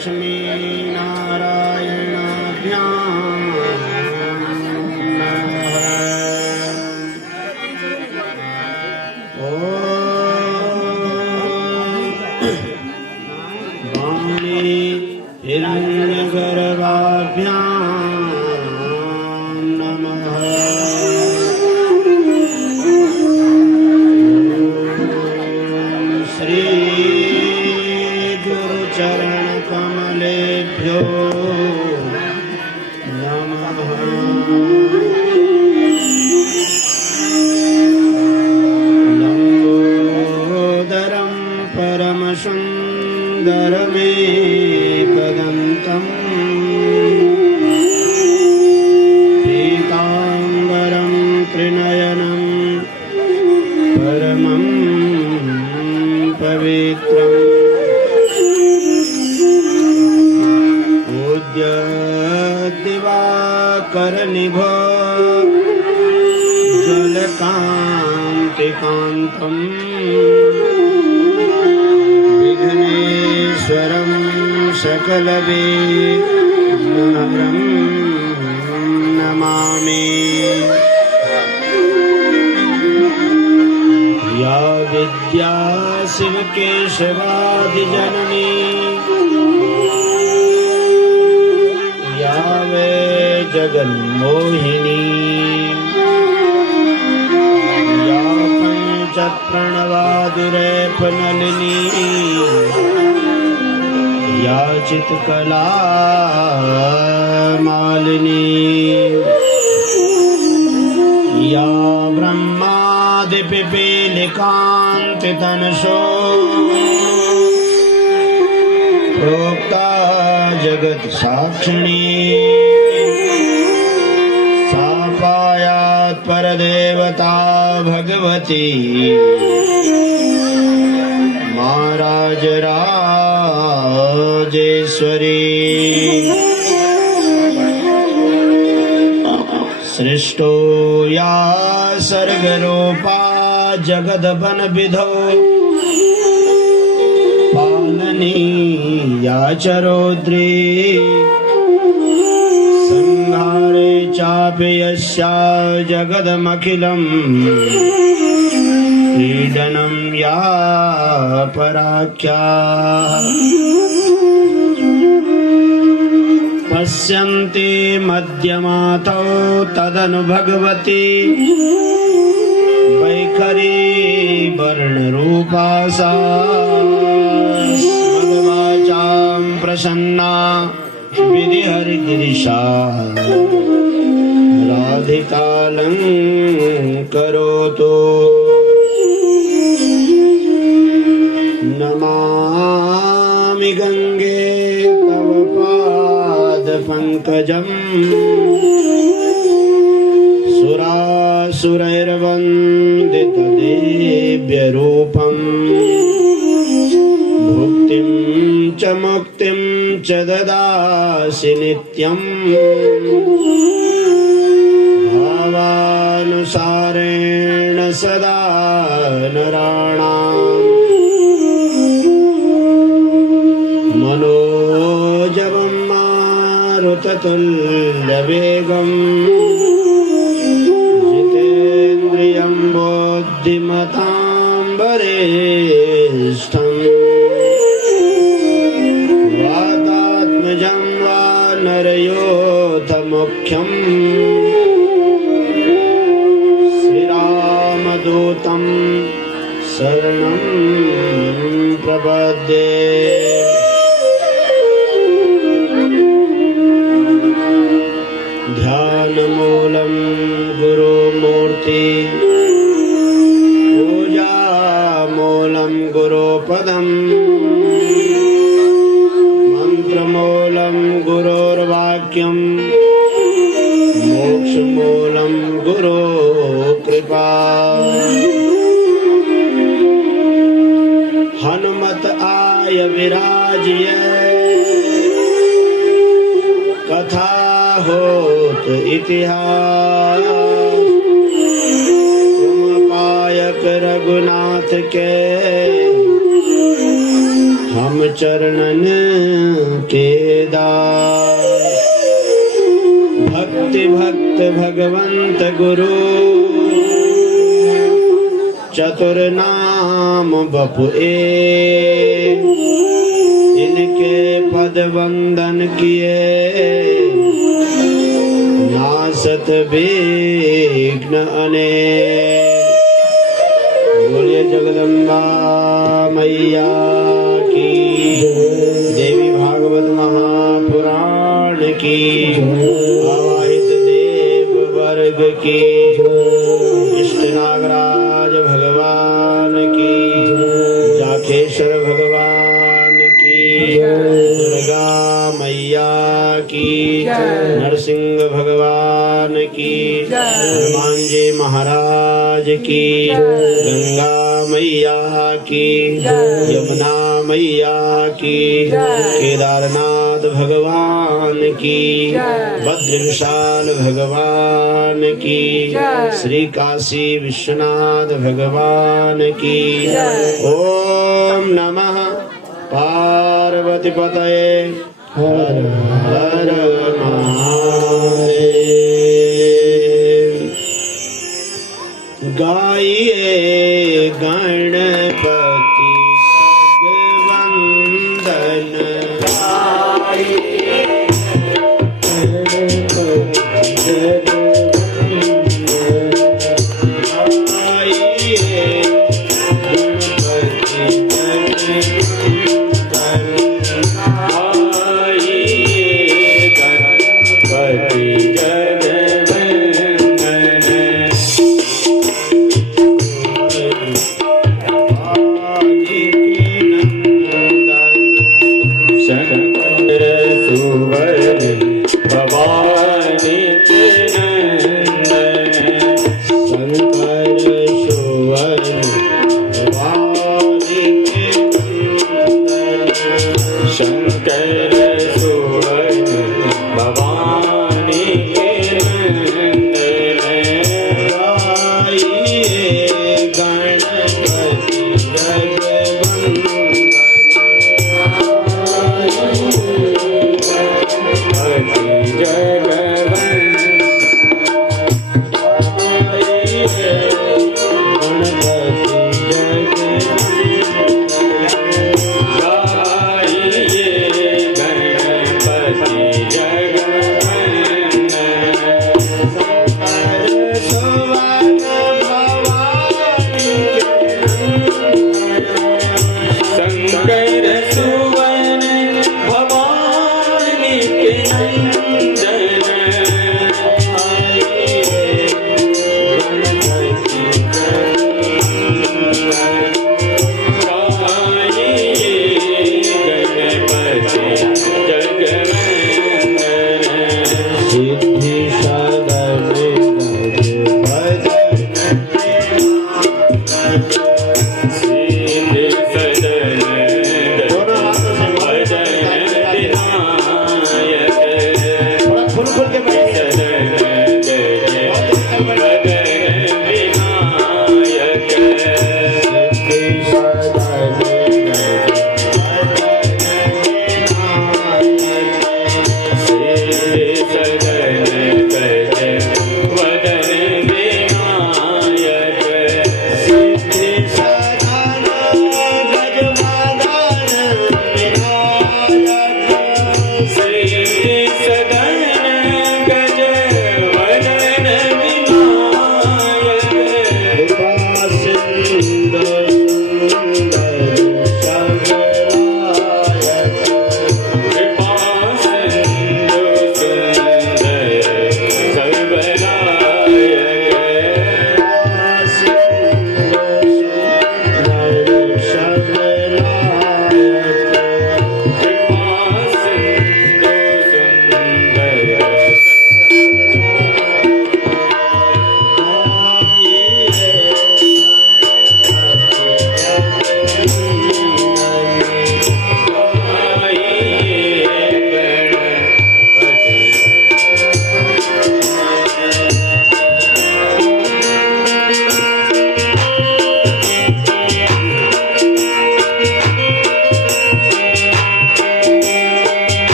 लक्ष्मी नारायणाभ्यां नमः। वाणी हिरण्यगर्भाभ्यां नमः। श्री गुरुचरणकमलेभ्यो नमः। लम्बोदरं परमसुन्दरमेकदन्तं पीताम्बरं त्रिनयनं परमं पवित्रम् पूज्य दिवाकरनिभो ज्वलकान्तिकान्तं विघ्नेश्वरं सकलविघ्नहरं नमामि। या विद्या शिवकेशवादिजननी या वै जगन्मोहिनी या पञ्चप्रणवादुरेफनलिनी या चित्कला मालिनी या ब्रह्मादिपिपीलिकान्तितनसो प्रोक्ता जगत साक्षिणी सा पायात् परदेवता भगवती महाराजराजेश्वरी। सृष्टो या सर्गरूपा जगदपनविधौ पालनी या च रौद्री संहारे चापि यस्या जगदमखिलं पीडनं या पराख्या। पश्यन्ति मध्यमातौ तदनु भगवती वैखरी वर्णरूपा सा स्मद्वाचां प्रसन्ना विधिहरिगिरिशा राधिकालङ्करोतु। नमामि गंगे तव पादपङ्कजम् सुरासुरैर्वन्दितदिव्यरूपम् भुक्तिं च मुक्तिं च ददासि नित्यम् भावानुसारेण सदा नराणाम् मनोजवं मारुततुल्यवेगम् जितेन्द्रियं बुद्धिमतां वरिष्ठम् वातात्मजं वानरयोथमुख्यम् श्रीरामदूतं शरणं प्रपद्ये। ध्यानमूलं गुरुमूर्ति पूजामूलं गुरुपदम् मन्त्रमूलं गुरोर्वाक्यं मोक्षमूलं गुरुकृपा। हनुमत आय विराजिय कथा होत इतिहास तुम पायक रघुनाथ के हम चरणन के दास। भक्ति भक्त भगवंत गुरु चतुर नाम बपु एक। इनके पद वंदन किए नासत विघ्न अनेक। बोलिए जगदम्बा मैया की, देवी भागवत महापुराण की, आवाहित देव वर्ग की, इष्ट नागराज भगवान की, जाखेश्वर भगवान की, दुर्गा मैया की, नरसिंह भगवान की, हनुमान जी महाराज की, गंगा मैया की, यमुना मैया की, केदारनाथ भगवान की, बद्रिविशाल भगवान की, श्री काशी विश्वनाथ भगवान की। ओम नमः पार्वती पतये हर हर महादेव। गाइए गणपति वंदन, गाइए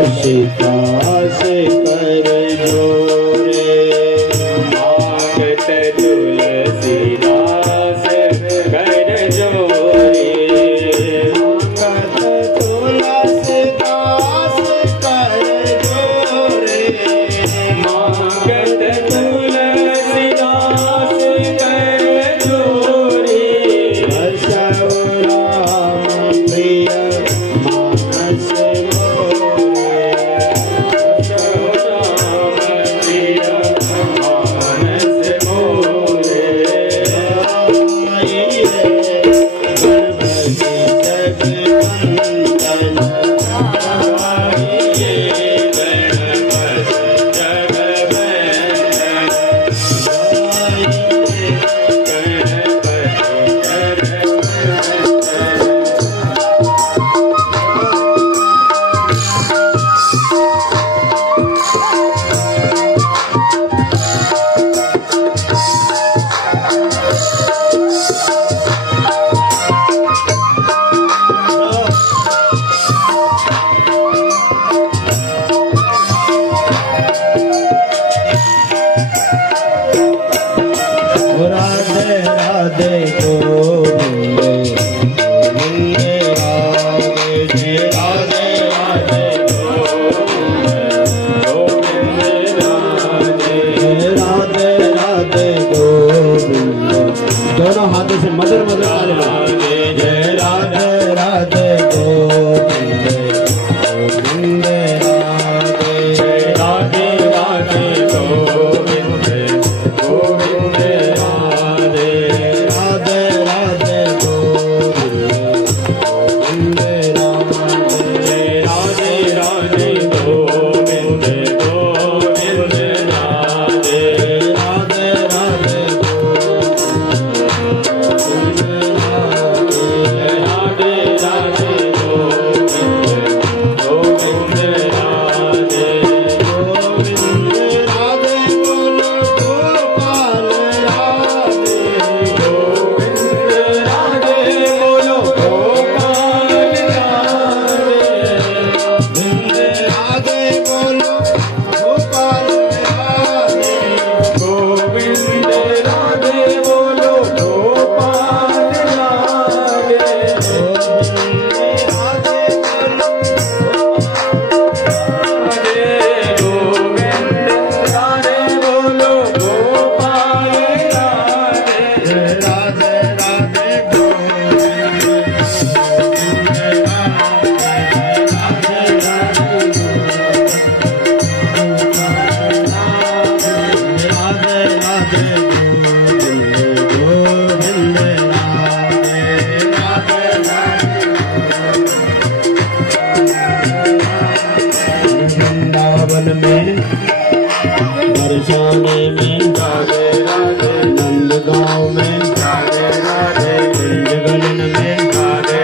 तुलसीदास कर जोरे मांगत तुलसीदास कर जोरे मांगत तुलसीदास कर जोरे मांगत तुलसीदास कर जोरे बसव राम प्रिय मानस राधे राधे गोविंद गोविंद राधे जय राधे राधे गोविंद राधे राधे राधे गोविंद दोनों हाथों से मदर मदर ताली राधे जय राधे राधे गोविंद गोविंद राधे राधे राधे गोविंद गोविंद राधे राधे राधे गोविंद गोविंद राधे राधे राधे गोविंद गोविंद राधे राधे राधे राधे राधे गोविंद गोविंद राधे गोविंद राधे बोलो गोपाल राधे गोविंद राधे बोलो गोपाल राधे गोविंद राधे बोलो गोपाल राधे गोविंद राधे बोलो गोपाल राधे गोविंद राधे बोलो राधे गोविंद राधे बोलो गोपाल राधे राधे राधे गोविंद राधे राधे गोविंद राधे वृंदावन में बरसाने में राधे राधे नंदगांव में राधे राधे कुंजगलन में राधे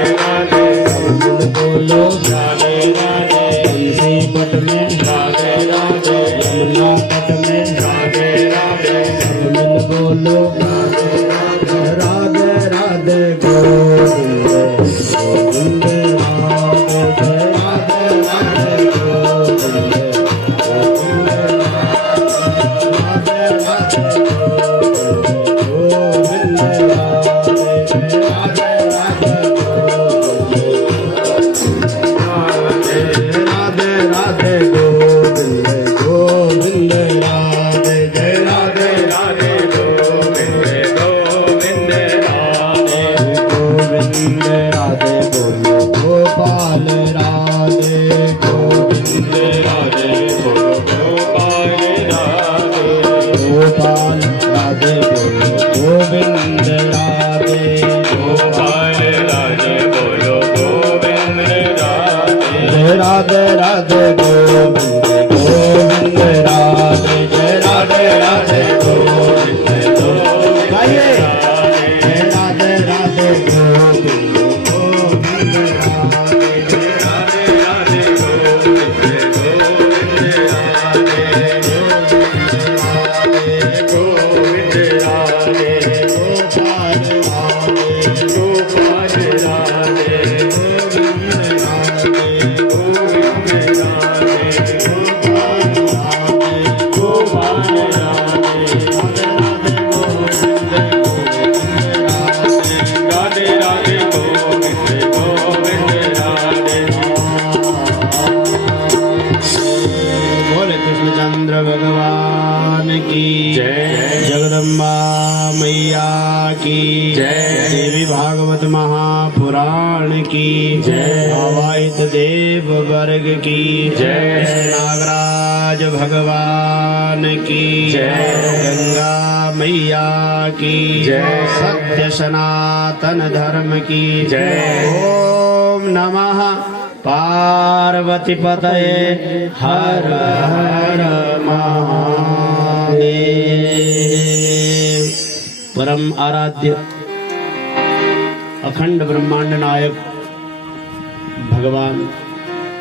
राधे बोलो गोपाल राधे गोविंद राधे बोलो गोपाल राधे गोपाल राधे बोलो गोविंद राधे गोपाल राधे बोलो गोविंद राधे जय राधे राधे गोविंद गोविंद राधे जय राधे राधे गोविंद गोविंद गाइए जय राधे राधे गोविंद गोविंद राधे जय राधे राधे गोविंद गोविंद राधे गोविंद राधे गोपाल राधे गोपाल राधे गोविंद राधे गोपाल राधे राधे राधे गोविंद गोविंद राधे बोले कृष्णचंद्र भगवान की जय जगदम्बा मैया की जय। देवी भागवत महापुराण की जय। अवाहित देव वर्ग की जय। नागराज भगवान की जय। गंगा मैया की जय। सत्य सनातन धर्म की जय। ओम नमः पार्वती पतये हर हर महादेव। परम आराध्य अखंड ब्रह्मांड नायक भगवान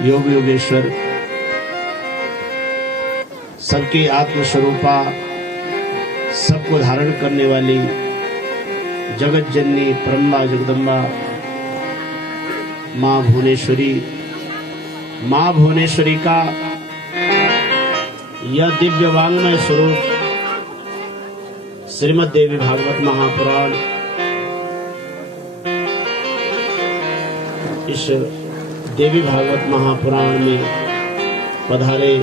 योग योगेश्वर सबकी आत्म स्वरूपा सबको धारण करने वाली जगत जननी परम्बा जगदम्बा माँ भुवनेश्वरी का यह दिव्य वांग्मय स्वरूप श्रीमद् देवी भागवत महापुराण इस देवी भागवत महापुराण में पधारे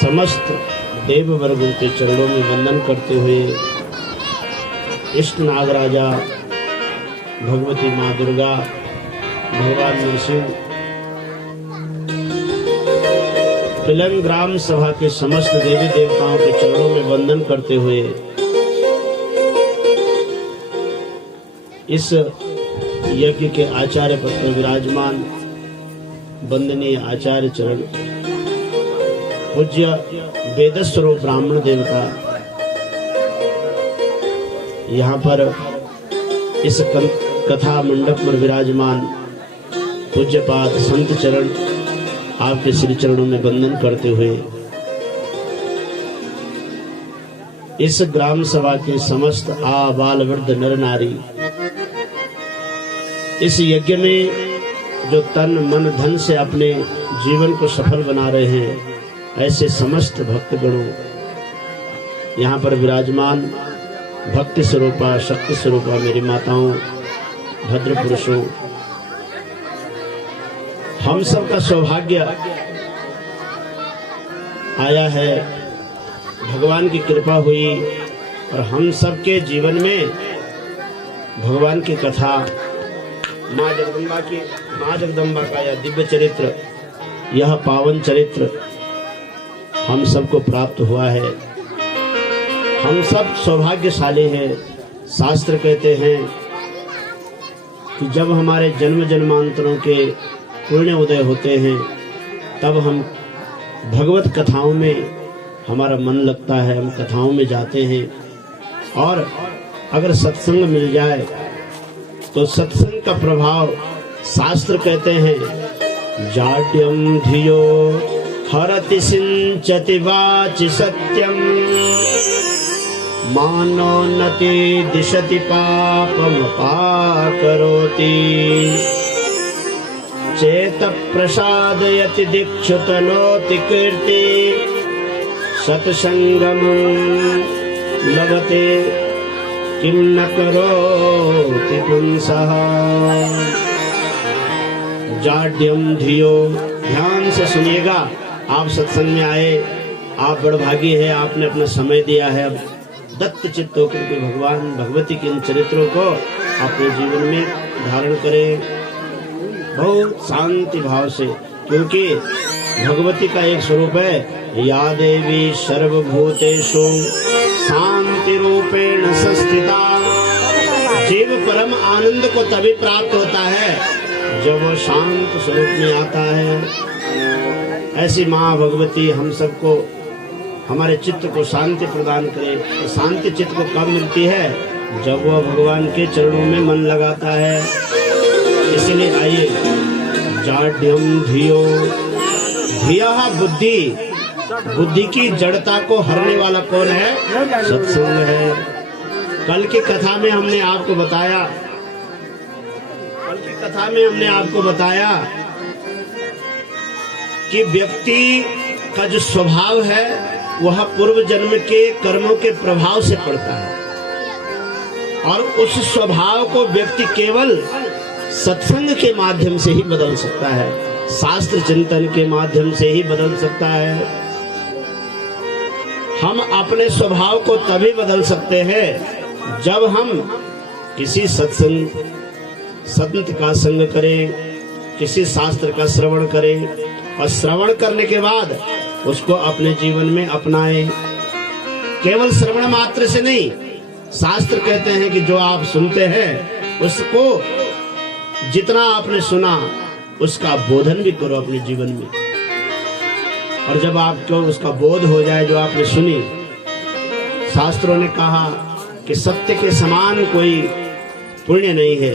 समस्त देव वर्गों के चरणों में वंदन करते हुए इष्ट नागराजा भगवती माँ दुर्गा भगवान नरसिंह पिलंग ग्राम सभा के समस्त देवी देवताओं के चरणों में वंदन करते हुए इस यज्ञ के आचार्य पद पर विराजमान वंदनीय आचार्य चरण पूज्य वेदस्वरूप ब्राह्मण देवता यहाँ पर इस कथा मंडप पर विराजमान पूज्यपाद संत चरण आपके श्री चरणों में वंदन करते हुए इस ग्राम सभा के समस्त आबाल वृद्ध नर नारी इस यज्ञ में जो तन मन धन से अपने जीवन को सफल बना रहे हैं ऐसे समस्त भक्तगणों यहाँ पर विराजमान भक्ति स्वरूपा शक्ति स्वरूपा मेरी माताओं भद्र पुरुषों हम सब का सौभाग्य आया है भगवान की कृपा हुई और हम सब के जीवन में भगवान की कथा माँ जगदम्बा का यह दिव्य चरित्र यह पावन चरित्र हम सबको प्राप्त हुआ है। हम सब सौभाग्यशाली हैं। शास्त्र कहते हैं कि जब हमारे जन्म जन्मांतरों के पुण्य उदय होते हैं तब हम भगवत कथाओं में हमारा मन लगता है, हम कथाओं में जाते हैं और अगर सत्संग मिल जाए तो सत्संग का प्रभाव शास्त्र कहते हैं जाड्यम धियो हरति सिंचति वाचि सत्यम मानोन्नति दिशति पापम पाकरोति चेत प्रसादयति दीक्षुतनोति कीर्ति सत्संगम लभते किम न करोति पुंसः। जाड्यम धियो, ध्यान से सुनिएगा। आप सत्संग में आए, आप बड़भागी है, आपने अपना समय दिया है। अब दत्त चित्त होकर के भगवान भगवती के इन चरित्रों को अपने जीवन में धारण करें बहुत शांति भाव से, क्योंकि भगवती का एक स्वरूप है, या देवी सर्वभूतेषु शांति रूपेण संस्थिता। जीव परम आनंद को तभी प्राप्त होता है जब वो शांत स्वरूप में आता है। ऐसी माँ भगवती हम सबको, हमारे चित्त को शांति प्रदान करे। तो शांति चित्त को कब मिलती है? जब वह भगवान के चरणों में मन लगाता है। इसलिए आइए, जाड्यम धियो, धिया बुद्धि, बुद्धि की जड़ता को हरने वाला कौन है? सत्संग है। कल की कथा में हमने आपको बताया, कि व्यक्ति का जो स्वभाव है वह पूर्व जन्म के कर्मों के प्रभाव से पड़ता है, और उस स्वभाव को व्यक्ति केवल सत्संग के माध्यम से ही बदल सकता है, शास्त्र चिंतन के माध्यम से ही बदल सकता है। हम अपने स्वभाव को तभी बदल सकते हैं जब हम किसी संत का संग करें, किसी शास्त्र का श्रवण करें, और श्रवण करने के बाद उसको अपने जीवन में अपनाएं। केवल श्रवण मात्र से नहीं, शास्त्र कहते हैं कि जो आप सुनते हैं उसको, जितना आपने सुना उसका बोधन भी करो अपने जीवन में। और जब आपको उसका बोध हो जाए जो आपने सुनी, शास्त्रों ने कहा कि सत्य के समान कोई पुण्य नहीं है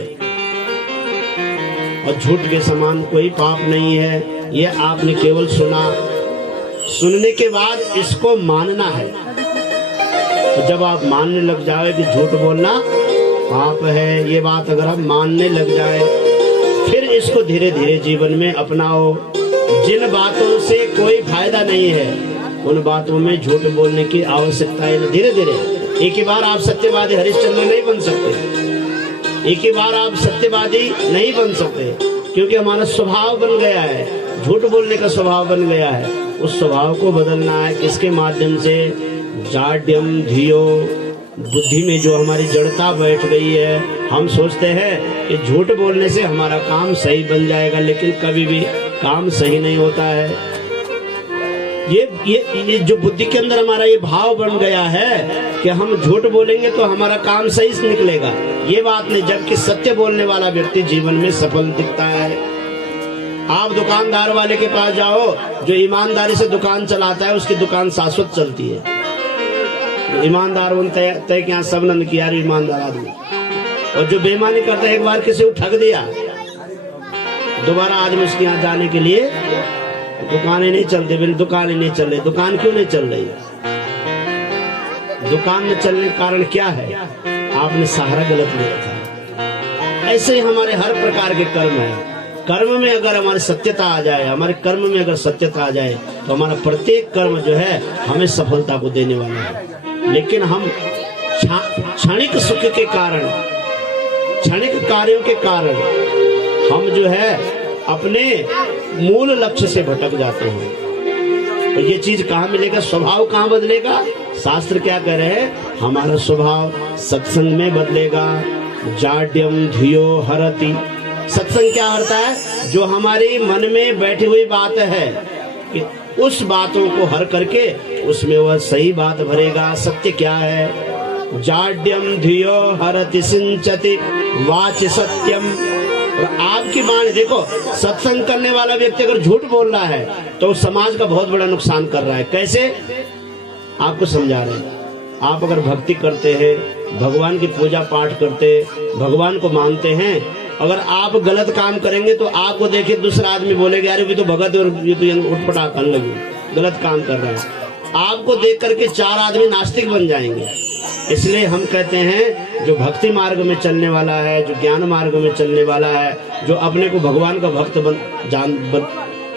और झूठ के समान कोई पाप नहीं है। ये आपने केवल सुना, सुनने के बाद इसको मानना है। तो जब आप मानने लग जाए कि झूठ बोलना पाप है, ये बात अगर हम मानने लग जाए, फिर इसको धीरे धीरे जीवन में अपनाओ। जिन बातों से कोई फायदा नहीं है उन बातों में झूठ बोलने की आवश्यकता है। धीरे धीरे, एक ही बार आप सत्यवादी हरिश्चंद्र नहीं बन सकते, एक ही बार आप सत्यवादी नहीं बन सकते, क्योंकि हमारा स्वभाव बन गया है, झूठ बोलने का स्वभाव बन गया है। उस स्वभाव को बदलना है। किसके माध्यम से? जाड्यम धियो, बुद्धि में जो हमारी जड़ता बैठ गई है। हम सोचते हैं कि झूठ बोलने से हमारा काम सही बन जाएगा, लेकिन कभी भी काम सही नहीं होता है। ये जो बुद्धि के अंदर हमारा ये भाव बन गया है कि हम झूठ बोलेंगे तो हमारा काम सही से निकलेगा, ये बात नहीं। जबकि सत्य बोलने वाला व्यक्ति जीवन में सफल दिखता है। आप दुकानदार वाले के पास जाओ, जो ईमानदारी से दुकान चलाता है उसकी दुकान शाश्वत चलती है। ईमानदार उन तय के यहाँ सब नंद किया, ईमानदार आदमी। और जो बेईमानी करता है, एक बार किसी को ठग दिया, दोबारा आदमी उसके यहाँ जाने के लिए दुकानें नहीं चलती। बिल दुकानें नहीं चल रही। दुकान क्यों नहीं चल रही? दुकान में चलने का कारण क्या है? आपने सहारा गलत लिया था। ऐसे ही हमारे हर प्रकार के कर्म है। कर्म में अगर हमारी सत्यता आ जाए, हमारे कर्म में अगर सत्यता आ जाए, तो हमारा प्रत्येक कर्म जो है हमें सफलता को देने वाला है। लेकिन हम क्षणिक सुख के कारण, क्षणिक कार्यों के कारण हम जो है अपने मूल लक्ष्य से भटक जाते हैं। तो ये चीज कहाँ मिलेगा? स्वभाव कहाँ बदलेगा? शास्त्र क्या कह रहे हैं? हमारा स्वभाव सत्संग में बदलेगा। जाड्यम धियो हरति। सत्संग क्या हरता है? जो हमारे मन में बैठी हुई बात है, कि उस बातों को हर करके उसमें वह सही बात भरेगा। सत्य क्या है? जाड्यम धियो हरति सिंचति वाच सत्यम। और आपकी वाणी देखो, सत्संग करने वाला व्यक्ति अगर झूठ बोल रहा है तो समाज का बहुत बड़ा नुकसान कर रहा है। कैसे? आपको समझा रहे हैं। आप अगर भक्ति करते हैं, भगवान की पूजा पाठ करते, भगवान को मानते हैं, अगर आप गलत काम करेंगे तो आपको देखे दूसरा आदमी बोलेगा, अरे ये तो भगत और ये तो उठपटा कर लगे, गलत काम कर रहा है। आपको देख करके 4 आदमी नास्तिक बन जाएंगे। इसलिए हम कहते हैं, जो भक्ति मार्ग में चलने वाला है, जो ज्ञान मार्ग में चलने वाला है, जो अपने को भगवान का भक्त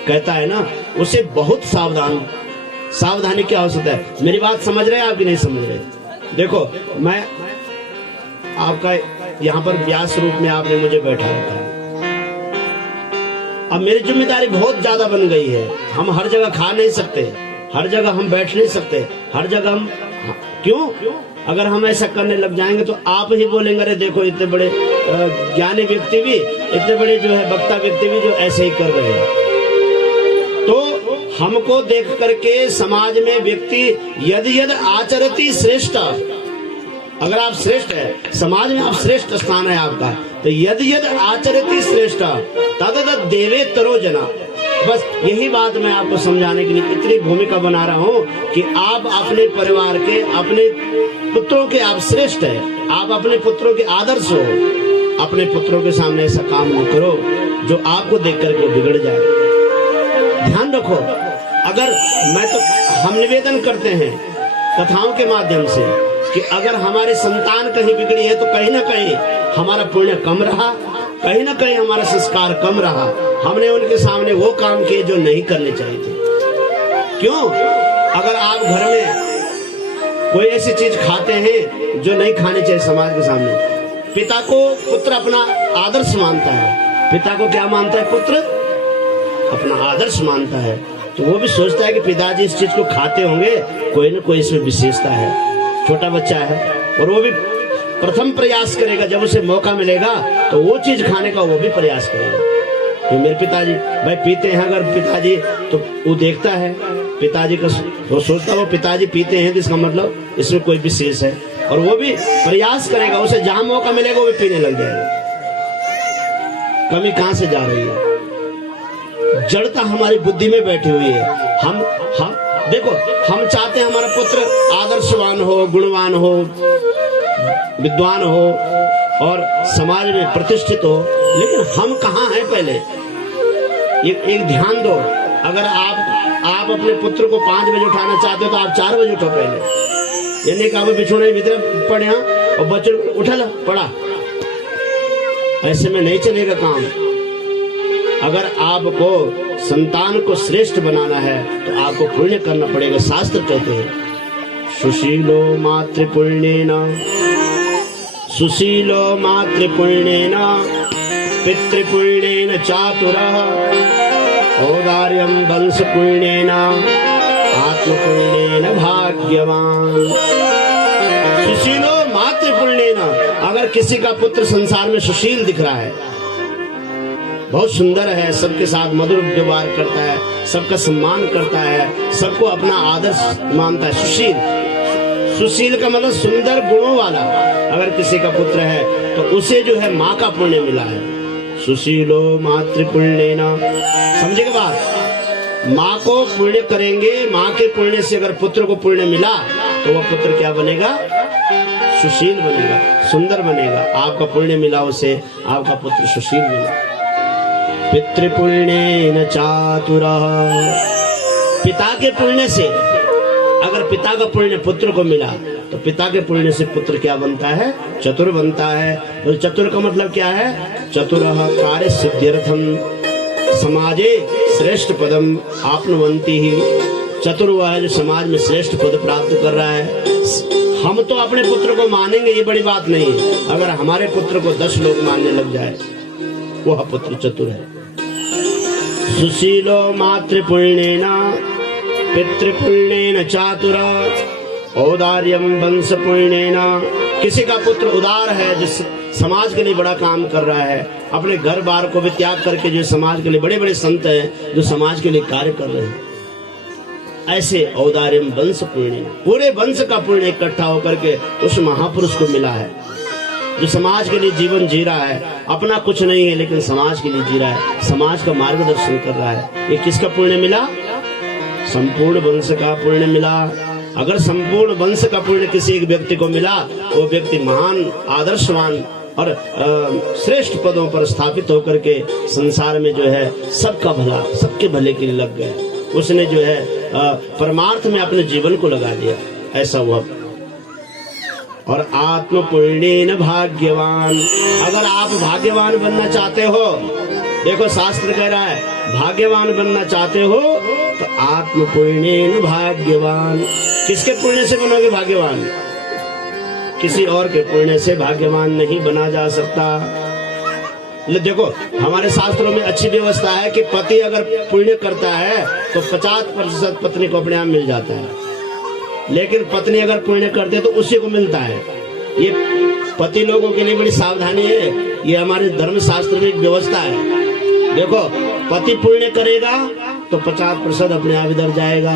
कहता है ना, उसे बहुत सावधानी की आवश्यकता है। मेरी बात समझ रहे हैं आप कि नहीं समझ रहे? देखो, मैं आपका यहाँ पर व्यास रूप में आपने मुझे बैठा रखा है। अब मेरी जिम्मेदारी बहुत ज्यादा बन गई है। हम हर जगह खा नहीं सकते, हर जगह हम बैठ नहीं सकते, हर जगह हम क्यों? अगर हम ऐसा करने लग जाएंगे तो आप ही बोलेंगे अरे देखो इतने बड़े ज्ञानी व्यक्ति भी, इतने बड़े जो है वक्ता व्यक्ति भी जो ऐसे ही कर रहे हैं। तो हमको देख करके समाज में व्यक्ति यदि यदि आचरती श्रेष्ठ, अगर आप श्रेष्ठ है, समाज में आप श्रेष्ठ स्थान है आपका, तो यदि यदि आचरती श्रेष्ठ तद देवे तरो जना। बस यही बात मैं आपको समझाने के लिए इतनी भूमिका बना रहा हूँ कि आप अपने परिवार के, अपने पुत्रों के आप श्रेष्ठ है, आप अपने पुत्रों के आदर्श हो। अपने पुत्रों के सामने ऐसा काम न करो जो आपको देख करके बिगड़ जाए। ध्यान रखो, अगर मैं तो हम निवेदन करते हैं कथाओं के माध्यम से कि अगर हमारे संतान कहीं बिगड़ी है तो कहीं ना कहीं हमारा पुण्य कम रहा, कहीं ना कहीं हमारा संस्कार कम रहा। हमने उनके सामने वो काम किए जो नहीं करने चाहिए थे। क्यों? अगर आप घर में कोई ऐसी चीज खाते हैं जो नहीं खानी चाहिए समाज के सामने, पिता को पुत्र अपना आदर्श मानता है, पिता को क्या मानता है? पुत्र अपना आदर्श मानता है। तो वो भी सोचता है कि पिताजी इस चीज को खाते होंगे, कोई ना कोई इसमें विशेषता है। छोटा बच्चा है और वो भी प्रथम प्रयास करेगा, जब उसे मौका मिलेगा तो वो चीज खाने का वो भी प्रयास करेगा। तो मेरे पिताजी भाई पीते हैं, अगर पिताजी तो वो देखता है पिताजी का, वो सोचता है वो पिताजी पीते हैं तो इसका मतलब इसमें कोई विशेष है, और वो भी प्रयास करेगा, उसे जहां मौका मिलेगा वो भी पीने लग जाएगा। कमी कहां से जा रही है? जड़ता हमारी बुद्धि में बैठी हुई है। हम देखो, हम चाहते हैं हमारा पुत्र आदर्शवान हो, गुणवान हो, विद्वान हो और समाज में प्रतिष्ठित हो, लेकिन हम कहाँ हैं? पहले एक ध्यान दो। अगर आप अपने पुत्र को 5 बजे उठाना चाहते हो तो आप 4 बजे उठो पहले। यानी कि आप बिछोने भीतर पड़े और बच्चे उठा ला पड़ा, ऐसे में नहीं चलेगा काम। अगर आपको संतान को श्रेष्ठ बनाना है तो आपको पुण्य करना पड़ेगा। शास्त्र कहते हैं सुशीलो मातृपुण्येन, सुशीलो मातृपुण्येन पितृपुण्येन चातुरः, औदार्यं वंशपुण्येन आत्मपुण्येन भाग्यवान। सुशीलो मातृपुण्येन, अगर किसी का पुत्र संसार में सुशील दिख रहा है, बहुत सुंदर है, सबके साथ मधुर व्यवहार करता है, सबका सम्मान करता है, सबको अपना आदर्श मानता है, सुशील। सुशील का मतलब सुंदर गुणों वाला। अगर किसी का पुत्र है तो उसे जो है माँ का पुण्य मिला है। सुशीलो मातृपुण्येन, समझे क्या बात? माँ को पुण्य करेंगे, माँ के पुण्य से अगर पुत्र को पुण्य मिला तो वह पुत्र क्या बनेगा? सुशील बनेगा, सुंदर बनेगा। आपका पुण्य मिला उसे, आपका पुत्र सुशील बनेगा। पितृपुण्येन चातुरः, पिता के पुण्य से, अगर पिता का पुण्य पुत्र को मिला तो पिता के पुण्य से पुत्र क्या बनता है? चतुर बनता है। और चतुर का मतलब क्या है? चतुरः कार्य सिद्ध्यर्थम समाजे श्रेष्ठ पदम आपनुवन्ति ही। चतुर वह है जो समाज में श्रेष्ठ पद प्राप्त कर रहा है। हम तो अपने पुत्र को मानेंगे, ये बड़ी बात नहीं है। अगर हमारे पुत्र को 10 लोग मानने लग जाए, वह पुत्र चतुर है। सुशीलो मातृपुण्येन पितृपुण्येन चातुरः, औदार्यं वंशपुण्येन। किसी का पुत्र उदार है, जो समाज के लिए बड़ा काम कर रहा है, अपने घर बार को भी त्याग करके जो समाज के लिए बड़े बड़े संत हैं जो समाज के लिए कार्य कर रहे हैं, ऐसे औदार्यम वंश पुण्य, पूरे वंश का पुण्य इकट्ठा होकर के उस महापुरुष को मिला है जो समाज के लिए जीवन जी रहा है। अपना कुछ नहीं है लेकिन समाज के लिए जी रहा है, समाज का मार्गदर्शन कर रहा है। ये किसका पुण्य मिला? संपूर्ण वंश का पुण्य मिला। अगर संपूर्ण वंश का पुण्य किसी एक व्यक्ति को मिला, वो व्यक्ति महान, आदर्शवान और श्रेष्ठ पदों पर स्थापित होकर के संसार में जो है सबका भला, सबके भले के लिए लग गए। उसने जो है परमार्थ में अपने जीवन को लगा दिया, ऐसा हुआ। और आत्म पुण्येन भाग्यवान, अगर आप भाग्यवान बनना चाहते हो, देखो शास्त्र कह रहा है भाग्यवान बनना चाहते हो तो आत्म पुण्येन भाग्यवान। किसके पुण्य से बनोगे भाग्यवान? किसी और के पुण्य से भाग्यवान नहीं बना जा सकता। देखो हमारे शास्त्रों में अच्छी व्यवस्था है कि पति अगर पुण्य करता है तो 50% पत्नी को अपने आप मिल जाता है। लेकिन पत्नी अगर पुण्य करते तो उसी को मिलता है। ये पति लोगों के लिए बड़ी सावधानी है, ये हमारे धर्म शास्त्र में एक व्यवस्था है। देखो, पति पुण्य करेगा तो 50% अपने आप इधर जाएगा,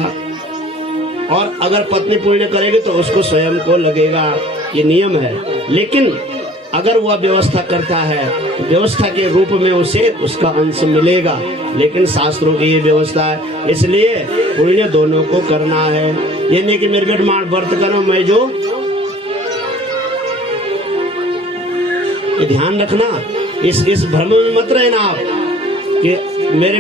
और अगर पत्नी पुण्य करेगी तो उसको स्वयं को लगेगा, ये नियम है। लेकिन अगर वह व्यवस्था करता है तो व्यवस्था के रूप में उसे उसका अंश मिलेगा, लेकिन शास्त्रों की ये व्यवस्था है, इसलिए पुण्य दोनों को करना है। ये नहीं कि मेरे बेट मार व्रत करो मैं जो, ये ध्यान रखना, इस भ्रम में मत रहना आप कि मेरे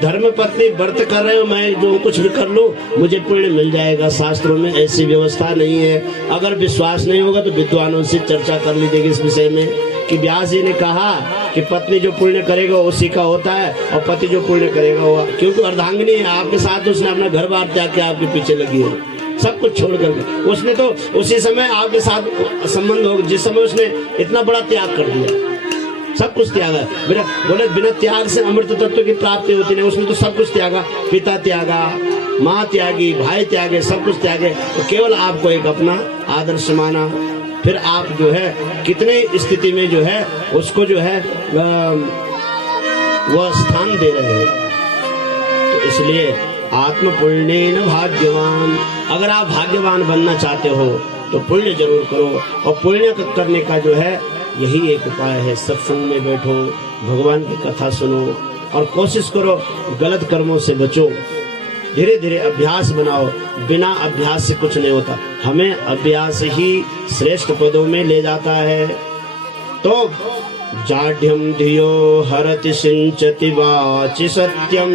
धर्म पत्नी व्रत कर रहे हो, मैं जो कुछ भी कर लूं मुझे पुण्य मिल जाएगा। शास्त्रों में ऐसी व्यवस्था नहीं है। अगर विश्वास नहीं होगा तो विद्वानों से चर्चा कर लीजिएगा इस विषय में कि व्यास जी ने कहा कि पत्नी जो पुण्य करेगा उसी का होता है, और पति जो पुण्य करेगा वो, क्योंकि अर्धांगिनी है आपके साथ, उसने अपना घर बार त्याग के आपके पीछे लगी है, सब कुछ छोड़ करके। उसने तो उसी समय आपके साथ संबंध हो, जिस समय उसने इतना बड़ा त्याग कर दिया, सब कुछ त्यागा। बोले बिना त्याग से अमृत तत्व की प्राप्ति होती नहीं, उसने तो सब कुछ त्यागा, पिता त्यागा, माँ त्यागी, भाई त्यागे, सब कुछ त्यागे, तो केवल आपको एक अपना आदर्श माना। फिर आप जो है कितने स्थिति में जो है उसको जो है वह स्थान दे रहे हैं। तो इसलिए आत्म पुण्येन भाग्यवान, अगर आप भाग्यवान बनना चाहते हो तो पुण्य जरूर करो, और पुण्य करने का जो है यही एक उपाय है। सत्संग में बैठो, भगवान की कथा सुनो, और कोशिश करो गलत कर्मों से बचो। धीरे धीरे अभ्यास बनाओ, बिना अभ्यास से कुछ नहीं होता। हमें अभ्यास ही श्रेष्ठ पदों में ले जाता है। तो जाड्यम धियो हरति सिंचति वाचि सत्यम,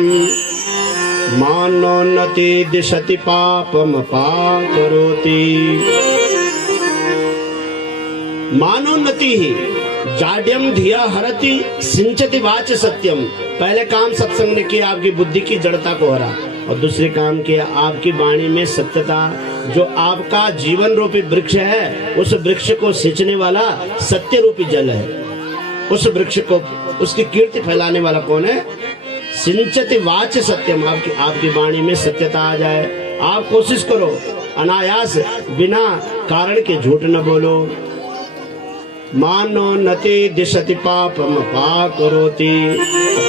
मानोन्नति दिशति पापम पाकरोति। मानोन्नति ही जाड्यम धिया हरति सिंचति वाच सत्यम। पहले काम सत्संग ने किया, आपकी बुद्धि की जड़ता को हरा, और दूसरे काम किया आपकी वाणी में सत्यता। जो आपका जीवन रूपी वृक्ष है, उस वृक्ष को सिंचने वाला सत्य रूपी जल है। उस वृक्ष को, उसकी कीर्ति फैलाने वाला कौन है? सिंचति वाच सत्यम। आपकी वाणी में सत्यता आ जाए। आप कोशिश करो अनायास, बिना कारण के झूठ न बोलो। मानो नति दिशति पापम पाकरोति।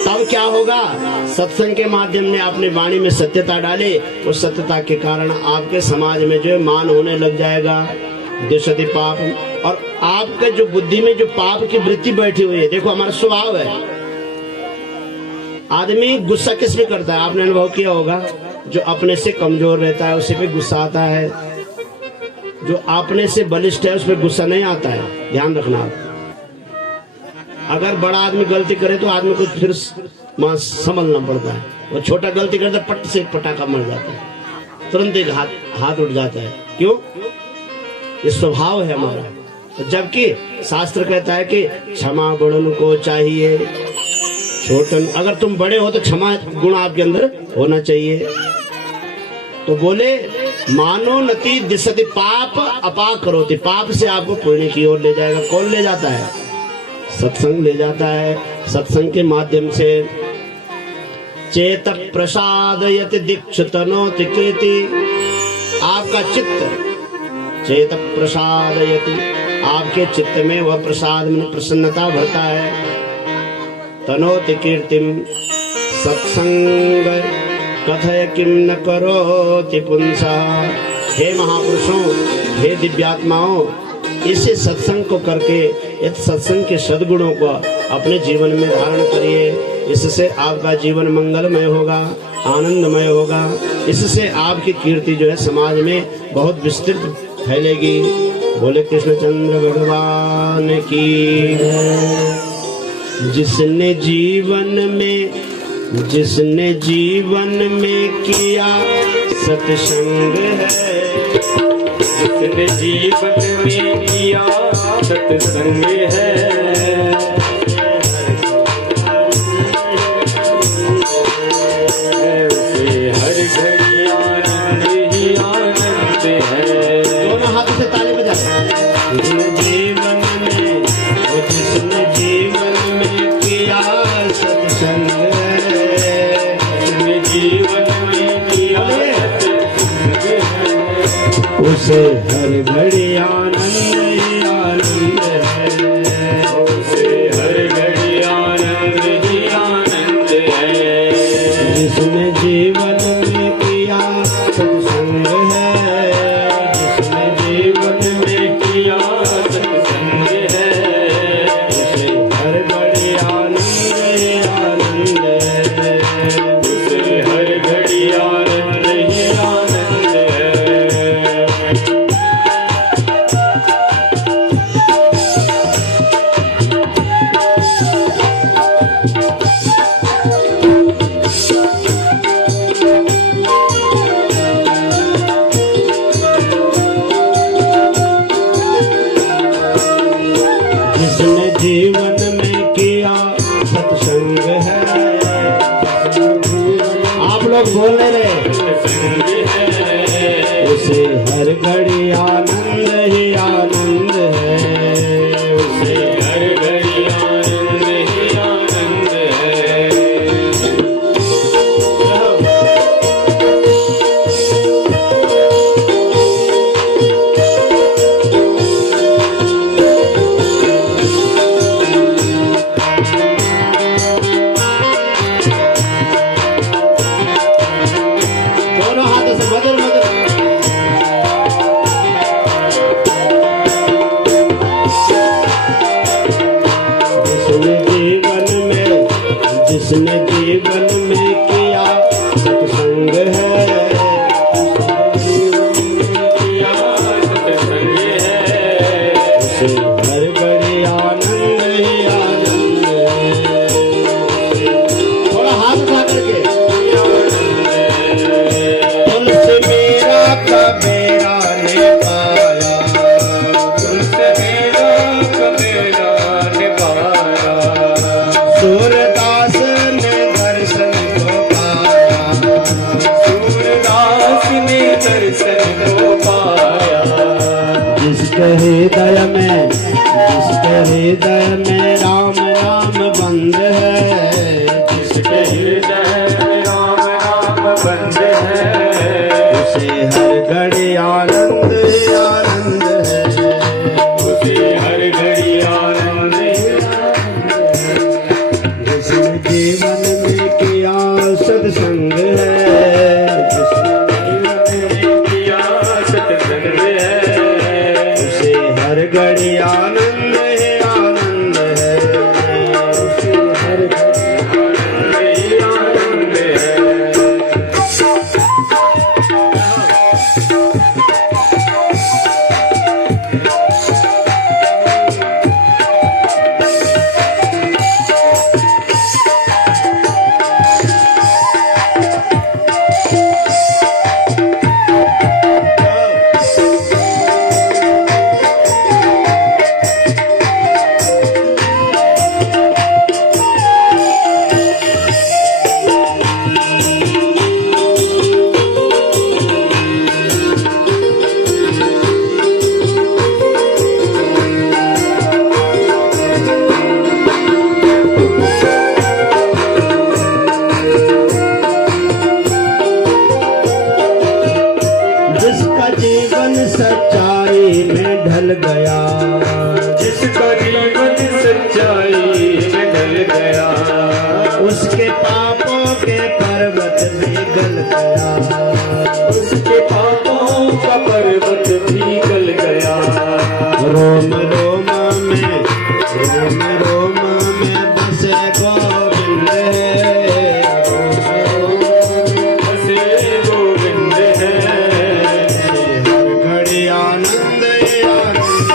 तब क्या होगा? सत्संग के माध्यम ने अपने वाणी में सत्यता डाले, उस सत्यता के कारण आपके समाज में जो है मान होने लग जाएगा। दिशति पाप, और आपके जो बुद्धि में जो पाप की वृत्ति बैठी हुई है, देखो हमारा स्वभाव है, आदमी गुस्सा किस पे करता है? आपने अनुभव किया होगा, जो अपने से कमजोर रहता है उसी पे गुस्सा आता है, जो अपने से बलिष्ठ है उस पर गुस्सा नहीं आता है। ध्यान रखना आप। अगर बड़ा आदमी गलती करे तो आदमी को फिर संभलना पड़ता है, वो छोटा गलती करता है पट से पटाखा मर जाता है, तुरंत एक हाथ उठ जाता है। क्यों? ये स्वभाव है हमारा। जबकि शास्त्र कहता है कि क्षमा गुण को चाहिए। छोटन, अगर तुम बड़े हो तो क्षमा गुण आपके अंदर होना चाहिए। तो बोले मानो नति दिशति पाप अपा करोति। पाप से आपको पुण्य की ओर ले जाएगा। कौन ले जाता है? सत्संग ले जाता है। सत्संग के माध्यम से चेत प्रसादयति दीक्षितनोति कृति। आपका चित्त चेत प्रसादयति, आपके चित्त में वह प्रसाद में प्रसन्नता भरता है। तनोति कीर्तिम सत्संग कथय किम न करोति पुंसा। हे महापुरुषों, हे दिव्यात्माओं, इसे सत्संग को करके, इस सत्संग के सद्गुणों को अपने जीवन में धारण करिए। इससे आपका जीवन मंगलमय होगा, आनंदमय होगा। इससे आपकी कीर्ति जो है समाज में बहुत विस्तृत फैलेगी। बोले कृष्णचंद्र भगवान की। जिसने जीवन में किया सत्संग है, जिसने जीवन में किया सत्संग है, उसे हर घड़ी आनंद ही आनंद है। दोनों हाथों से ताली बजा। जिसने जीवन में किया सत्संग है, जीवन में किया सत्संग है। उसे हर घड़ी आनंद ही आनंद है, उसे हर घड़ी आनंद ही आनंद है। जिसने जीवन में किया सत्संग है, जिसने जीवन में किया सत्संग है, उसे हर घड़ी आनंद ही आनंद है, उसे हर घड़ी आनंद ही आनंद है। जिसने जीवन में किया सत्संग है। आप लोग बोल रहे सत्संग है, उसे हर घड़ी आनंद ही आनंद है, उसे हर घड़ी आनंद ही आनंद है। दोनों हाथों से मदर मदर। जिसने जीवन में किया सत्संग है, किया सत्संग है, उसे हर घड़ी आनंद ही आनंद है। थोड़ा हाथ उठा करके तुमसे मेरा कबेरा ने पाया, तुमसे मेरा कबेरा निभाया, सूरदास ने दर्शन को पाया, सूरदास ने दर्शन को पाया। जिसके हृदय में राम नाम बंद है, जिसके हृदय में राम नाम बंद है, उसे हर घड़ी आनंद ही आनंद है, उसे हर घड़ी आनंद ही आनंद है। जिसने जीवन में किया सत्संग है, जिसने जीवन में किया सत्संग है, उसे हर घड़ी आनंद ही आनंद है, उसे हर घड़ी आनंद ही आनंद है। जिसका जीवन सच्चाई में ढल गया, जिसका जीवन सच्चाई में ढल गया, उसके पापों के पर्वत भी गल गया, उसके पापों का पर्वत भी गल गया। रोम रोम में बसे गोविंद है, बसे गोविंद है, हर घड़ी आनंद ही आनंद,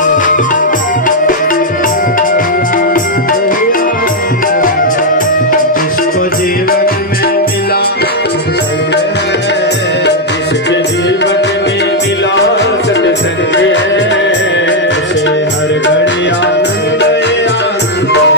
जिसको जीवन में मिला सत्संग है, जिसके जीवन में मिला सत्संग है, उसे हर घड़ी आनंद ही आनंद है,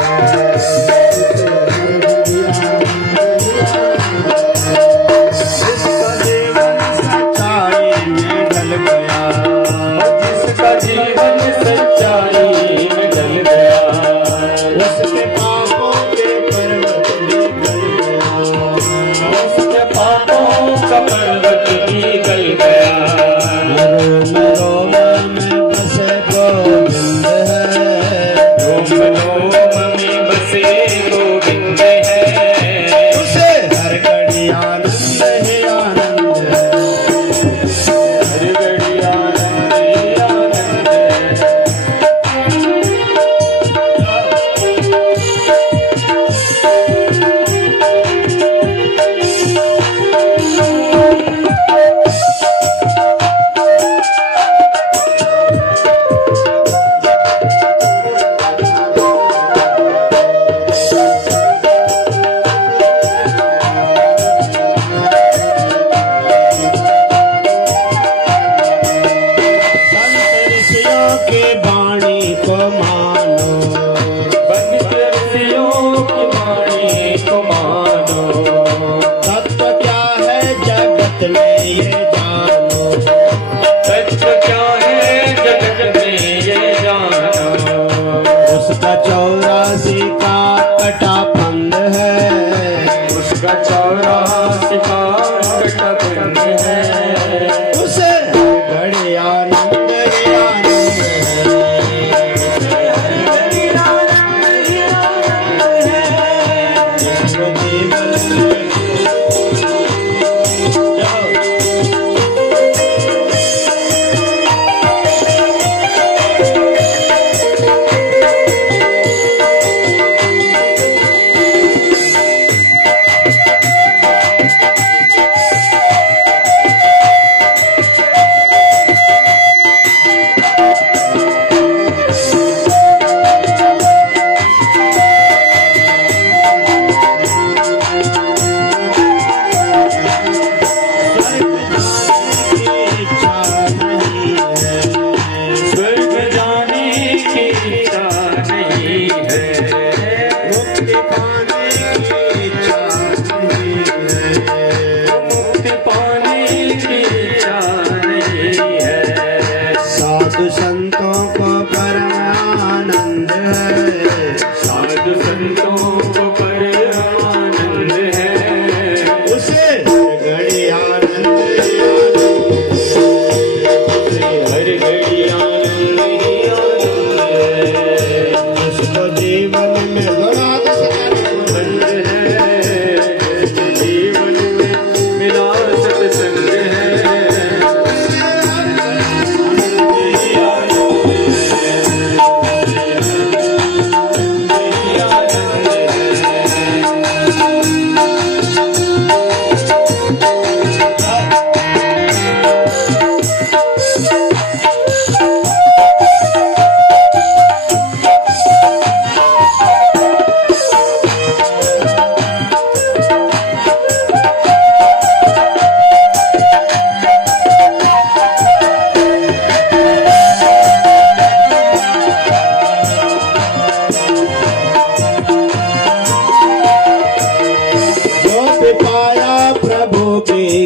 आनंद है, जीवन में मिला सत्संग है।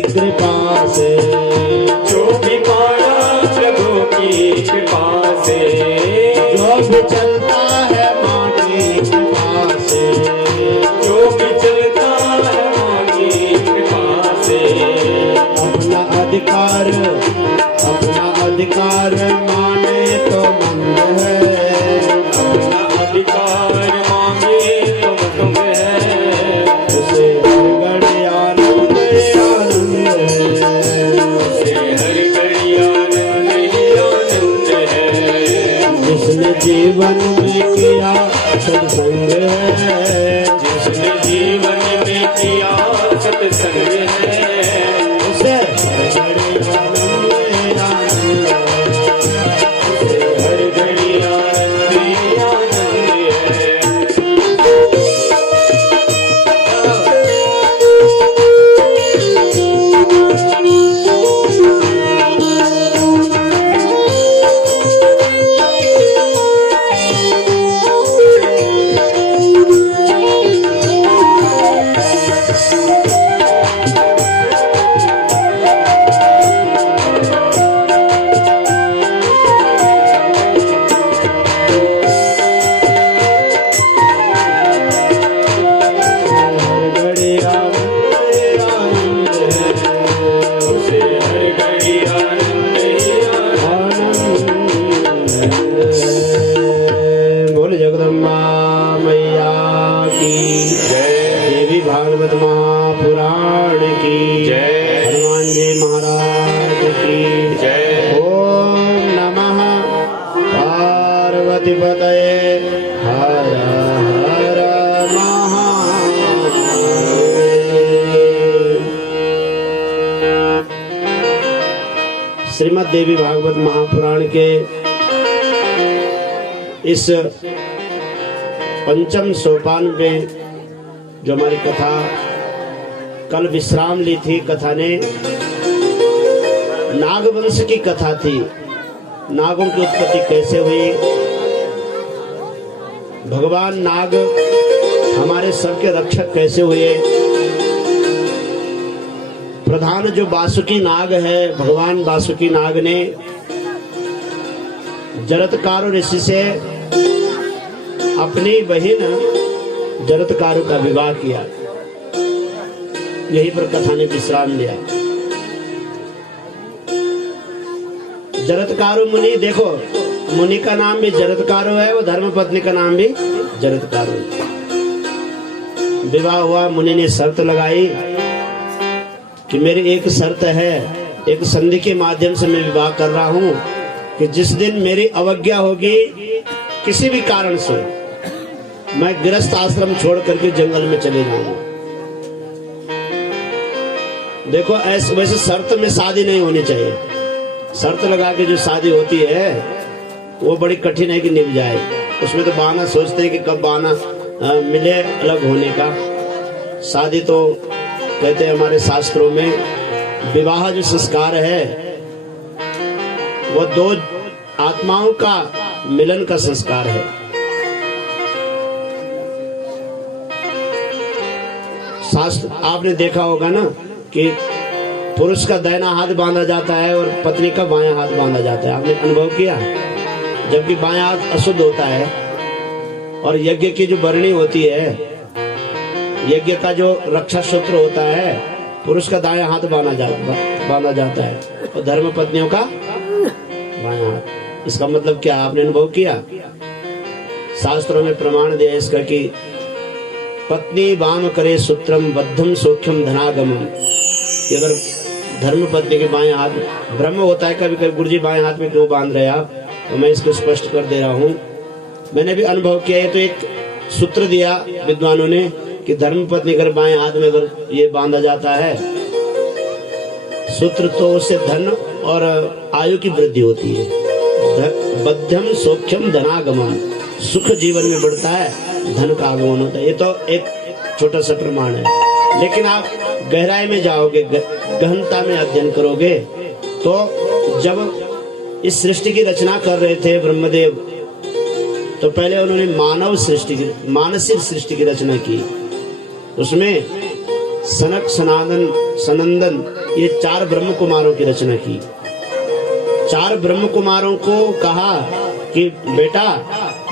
कृपा से, जो भी पाया प्रभु की कृपा से, जो भी चलता है माँ की कृपा से, जो भी चलता है माँ की कृपा से, अपना अधिकार माने तो मंद है, अपना अधिकार मांगे तो तुम है, उसे हर घड़ी आनंद है, उसे हर घड़ी आनंद ही आनंद है। जिसने जीवन में किया सत्संग है, जिसने जीवन में किया सत्संग है, उसे हर घड़ी आनंद उसे हर घड़ी आनंद ही आनंद है। बोल जगदम्बा मैया की जय, देवी भागवत महापुराण की जय, हनुमान जी महाराज की जय। ओम नमः पार्वती पतये हर हर महादेव। श्रीमद् देवी भागवत महापुराण के इस पंचम सोपान में जो हमारी कथा कल विश्राम ली थी, कथा ने नागवंश की कथा थी। नागों की उत्पत्ति कैसे हुई, भगवान नाग हमारे सबके रक्षक कैसे हुए, प्रधान जो वासुकी नाग है, भगवान वासुकी नाग ने जरत्कारो ऋषि से अपनी बहन जरत्कारो का विवाह किया। यहीं पर कथा ने विश्राम लिया। जरत्कारो मुनि, देखो मुनि का नाम भी जरत्कारो है, वो धर्मपत्नी का नाम भी जरत्कारो है। विवाह हुआ, मुनि ने शर्त लगाई कि मेरी एक शर्त है, एक संधि के माध्यम से मैं विवाह कर रहा हूं कि जिस दिन मेरी अवज्ञा होगी किसी भी कारण से, मैं गृहस्थ आश्रम छोड़ करके जंगल में चले जाऊंगा। देखो ऐसे वैसे शर्त में शादी नहीं होनी चाहिए। शर्त लगा के जो शादी होती है वो बड़ी कठिन है कि निभ जाए। उसमें तो बहाना सोचते हैं कि कब बहाना मिले अलग होने का। शादी तो कहते हैं हमारे शास्त्रों में, विवाह जो संस्कार है वो दो आत्माओं का मिलन का संस्कार है। शास्त्र आपने देखा होगा ना कि पुरुष का दाहिना हाथ बांधा जाता है और पत्नी का बायां हाथ बांधा जाता है। आपने अनुभव किया? जबकि बायां हाथ अशुद्ध होता है और यज्ञ की जो बरणी होती है, यज्ञ का जो रक्षा सूत्र होता है, पुरुष का दायां हाथ बांधा जाता है और धर्म पत्नियों का बायां हाथ। इसका मतलब क्या आपने अनुभव किया? शास्त्रों में प्रमाण दिया इसका कि पत्नी वाम करे सूत्रम बद्धम सौख्यम धनागमम। कि अगर धर्म पत्नी के बाएं हाथ में ब्रह्म होता है, कभी कभी गुरुजी बाएं हाथ में क्यों बांध रहे आप, तो मैं इसको स्पष्ट कर दे रहा हूँ। मैंने भी अनुभव किया है। तो एक सूत्र दिया विद्वानों ने कि धर्म पत्नी अगर बाएं हाथ में अगर ये बांधा जाता है सूत्र, तो उससे धन और आयु की वृद्धि होती है। बद्धम सौख्यम धनागमम, सुख जीवन में बढ़ता है, धन का आगमन होता है। ये तो एक छोटा सा प्रमाण है। लेकिन आप गहराई में जाओगे, गहनता में अध्ययन करोगे, तो जब इस सृष्टि की रचना कर रहे थे ब्रह्मदेव, तो पहले उन्होंने मानव सृष्टि की, मानसिक सृष्टि की रचना की। उसमें सनक, सनातन, सनंदन, ये 4 ब्रह्म कुमारों की रचना की। 4 ब्रह्म कुमारों को कहा कि बेटा,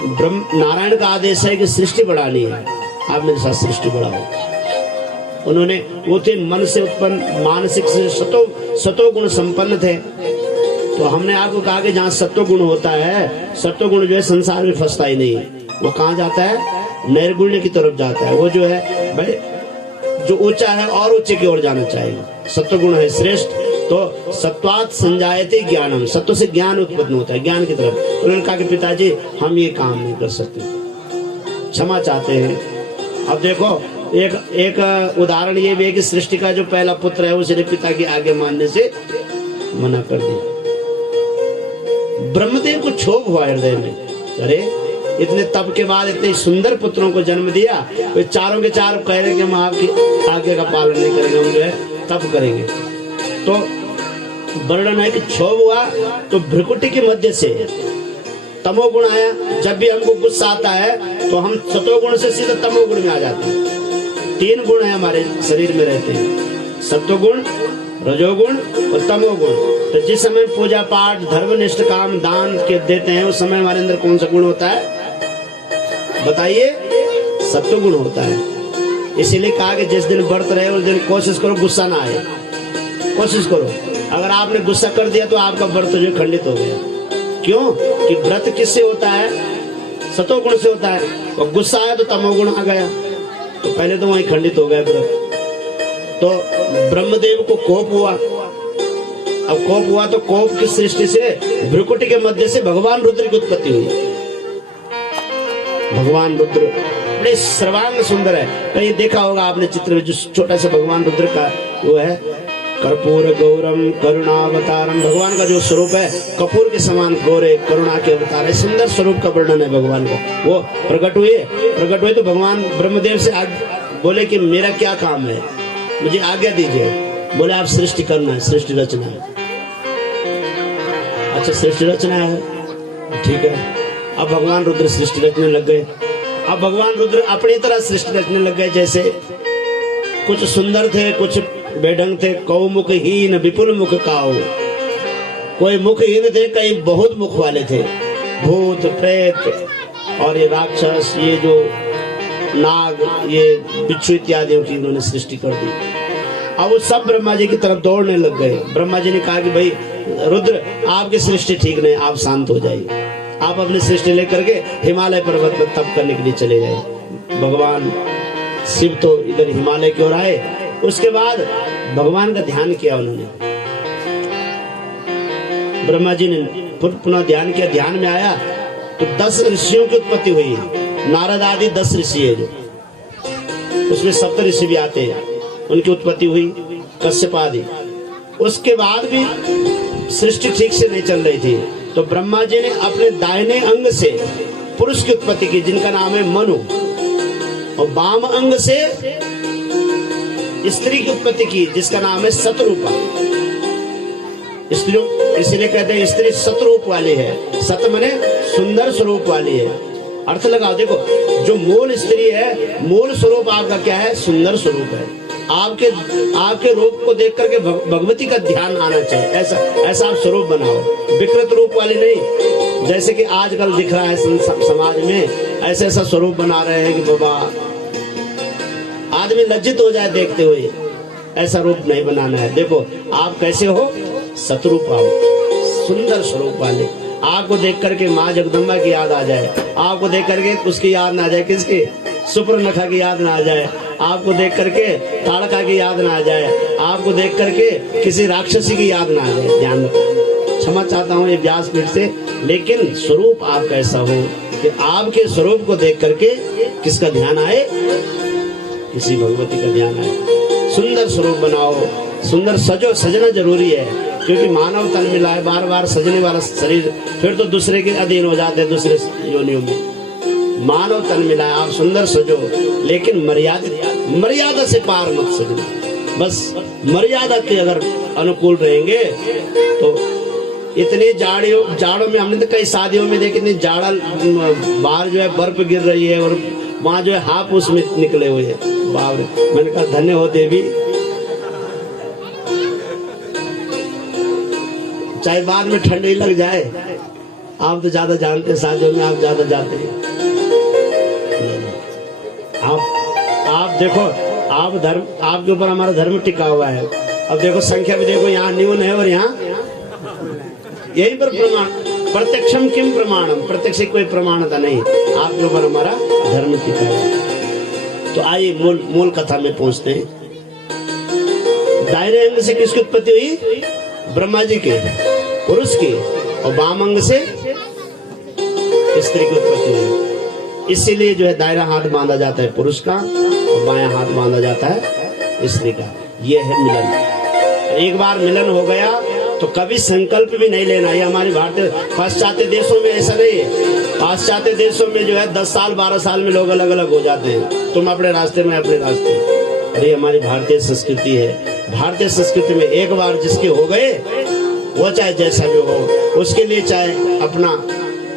ब्रह्म नारायण का आदेश है कि सृष्टि बढ़ानी है, आप मेरे साथ सृष्टि बढ़ाओ। उन्होंने, वो थे मन से उत्पन्न, मानसिक से सतो गुण संपन्न थे। तो हमने आपको कहा कि जहाँ सत्व गुण होता है, सत्व गुण जो है संसार में फंसता ही नहीं, वो कहाँ जाता है, नैर्गुण्य की तरफ जाता है। वो जो है भाई, जो ऊंचा है और ऊंचे की ओर जाना चाहिए। सत्व गुण है श्रेष्ठ, तो सत्वात् संजायते ज्ञानम, सत्व से ज्ञान उत्पन्न होता है, ज्ञान की तरफ। उन्होंने कहा कि पिताजी हम ये काम नहीं कर सकते, क्षमा चाहते हैं। अब देखो, एक उदाहरण ये भी है कि सृष्टि का जो पहला पुत्र है उसने पिता की आगे मानने से मना कर दिया। ब्रह्मदेव को क्षोभ हुआ हृदय में, अरे इतने तप के बाद इतने सुंदर पुत्रों को जन्म दिया, वे चारों के चार कह रहे कि हम आपकी आज्ञा का पालन नहीं करेंगे, हम जो है तप करेंगे। तो वर्णन है कि क्षोभ हुआ, तो भ्रुकुटी के मध्य से तमोगुण आया। जब भी हमको गुस्सा आता है तो हम सतोगुण से सीधा तमोगुण में आ जाते हैं। 3 गुण है हमारे शरीर में रहते हैं, सत्वगुण, रजोगुण और तमोगुण। तो जिस समय पूजा पाठ, धर्मनिष्ठ काम, दान के देते हैं, उस समय हमारे अंदर कौन सा गुण होता है बताइए? सत्वगुण होता है। इसीलिए कहा कि जिस दिन व्रत रहे उस दिन कोशिश करो गुस्सा ना आए, कोशिश करो। अगर आपने गुस्सा कर दिया तो आपका व्रत जो खंडित हो गया। क्यों? कि व्रत किससे होता है? सतोगुण से होता है, और गुस्सा आया तो तमोगुण आ गया, तो पहले तो वहीं खंडित हो गया व्रत। तो ब्रह्मदेव को कोप हुआ। अब कोप हुआ तो कोप की सृष्टि से भ्रुकुटी के मध्य से भगवान रुद्र की उत्पत्ति हुई। भगवान रुद्र बड़े सर्वांग सुंदर है। कहीं देखा होगा आपने चित्र में, जो छोटा सा भगवान रुद्र का वो है, कर्पूर गौरम करुणावतारम। भगवान का जो स्वरूप है कपूर के समान गोरे, करुणा के अवतार है। सुंदर स्वरूप का वर्णन है भगवान का। वो प्रकट हुए तो भगवान ब्रह्मदेव से बोले कि मेरा क्या काम है, मुझे आज्ञा दीजिए। बोले आप सृष्टि करना है, सृष्टि रचना है। अच्छा सृष्टि रचना है, ठीक है। अब भगवान रुद्र सृष्टि रचने लग गए। अब भगवान रुद्र अपनी तरह सृष्टि रचने लग गए। जैसे कुछ सुंदर थे, कुछ बेढंग थे। कौ मुखहीन विपुल मुख काऊ, कोई मुखहीन थे, कई बहुत मुख वाले थे। भूत प्रेत और ये राक्षस, ये जो नाग, ये बिच्छू इत्यादियों की उन्होंने सृष्टि कर दी। अब वो सब ब्रह्मा जी की तरफ दौड़ने लग गए। ब्रह्मा जी ने कहा कि भाई रुद्र, आपकी सृष्टि ठीक नहीं, आप शांत हो जाइए। आप अपनी सृष्टि लेकर के हिमालय पर्वत पर तप करने के लिए चले जाए। भगवान शिव तो इधर हिमालय की ओर आए। उसके बाद भगवान का ध्यान किया उन्होंने। ब्रह्मा जी ने पुनः ध्यान किया। ध्यान में आया तो 10 ऋषियों की उत्पत्ति हुई। नारद आदि 10 ऋषि है, जो उसमें 7 ऋषि भी आते हैं, उनकी उत्पत्ति हुई। कश्यप आदि। उसके बाद भी सृष्टि ठीक से नहीं चल रही थी, तो ब्रह्मा जी ने अपने दाहिने अंग से पुरुष की उत्पत्ति की, जिनका नाम है मनु, और वाम अंग से स्त्री की उत्पत्ति की, जिसका नाम है सतरूपा। इसलिए कहते हैं स्त्री सतरूप वाली है। सत मने सुंदर स्वरूप वाली है। अर्थ लगाओ, देखो जो मूल स्त्री है, मूल स्वरूप आपका क्या है? सुंदर स्वरूप है। आपके रूप को देख करके भगवती का ध्यान आना चाहिए। ऐसा आप स्वरूप बनाओ, विकृत रूप वाली नहीं। जैसे कि आजकल दिख रहा है समाज में, ऐसा स्वरूप बना रहे हैं कि बाबा आदमी लज्जित हो जाए देखते हुए। ऐसा रूप नहीं बनाना है। देखो आप कैसे हो? सतरूप आओ, सुंदर स्वरूप वाले। आपको देख करके माँ जगदम्बा की याद आ जाए, आपको देख करके उसकी याद ना आ जाए किसकी? सुपर्णखा की याद ना आ जाए, आपको देख करके ताड़का की याद ना आ जाए, आपको देख करके किसी राक्षसी की याद ना आ जाए। ध्यान रखो, क्षमा चाहता हूँ ये व्यासपीठ से, लेकिन स्वरूप आपका ऐसा हो कि आपके स्वरूप को देख करके किसका ध्यान आए, किसी भगवती का ध्यान आए। सुंदर स्वरूप बनाओ, सुंदर सजो, सजना जरूरी है, क्योंकि मानव तन मिला है, बार बार सजने वाला शरीर फिर तो दूसरे के अधीन हो जाते हैं, दूसरे योनियों में। मानव तन मिला है, आप सुंदर सजो, लेकिन मर्यादा से पार मत सजना। बस मर्यादा के अगर अनुकूल रहेंगे तो इतनी जाड़ों में हमने तो कई शादियों में देखी, इतनी जाड़ा बाहर जो है बर्फ गिर रही है और वहां जो है हापुस में निकले हुए हैं। बाप रे, मैंने कहा धन्य हो देवी, चाहे बाद में ठंडी लग जाए, आप तो ज्यादा जानते हैं, शादियों में आप ज्यादा जाते हैं। आप देखो, आप धर्म, आपके ऊपर हमारा धर्म टिका हुआ है। अब देखो संख्या भी देखो, यहाँ न्यून है और यहाँ यही पर प्रमाण, प्रत्यक्षम किम प्रमाणम, प्रत्यक्ष कोई प्रमाणता नहीं, आपके ऊपर हमारा धर्म टिका है। तो आइए मूल कथा में पहुंचते हैं। दाहिने अंग से किसकी उत्पत्ति हुई? ब्रह्मा जी के, पुरुष की, और वाम अंग से स्त्री की उत्पत्ति हुई। इसीलिए जो है दाहिना हाथ बांधा जाता है पुरुष का और बायां हाथ बांधा जाता है स्त्री का। यह है मिलन। एक बार मिलन हो गया तो कभी संकल्प भी नहीं लेना। ये हमारी भारतीय पाश्चात्य देशों में ऐसा नहीं है। पाश्चात्य देशों में जो है 10 साल 12 साल में लोग अलग अलग हो जाते हैं, तुम अपने रास्ते में अपने रास्ते। अरे हमारी भारतीय संस्कृति है, भारतीय संस्कृति में एक बार जिसके हो गए वो चाहे जैसा भी हो, उसके लिए चाहे अपना,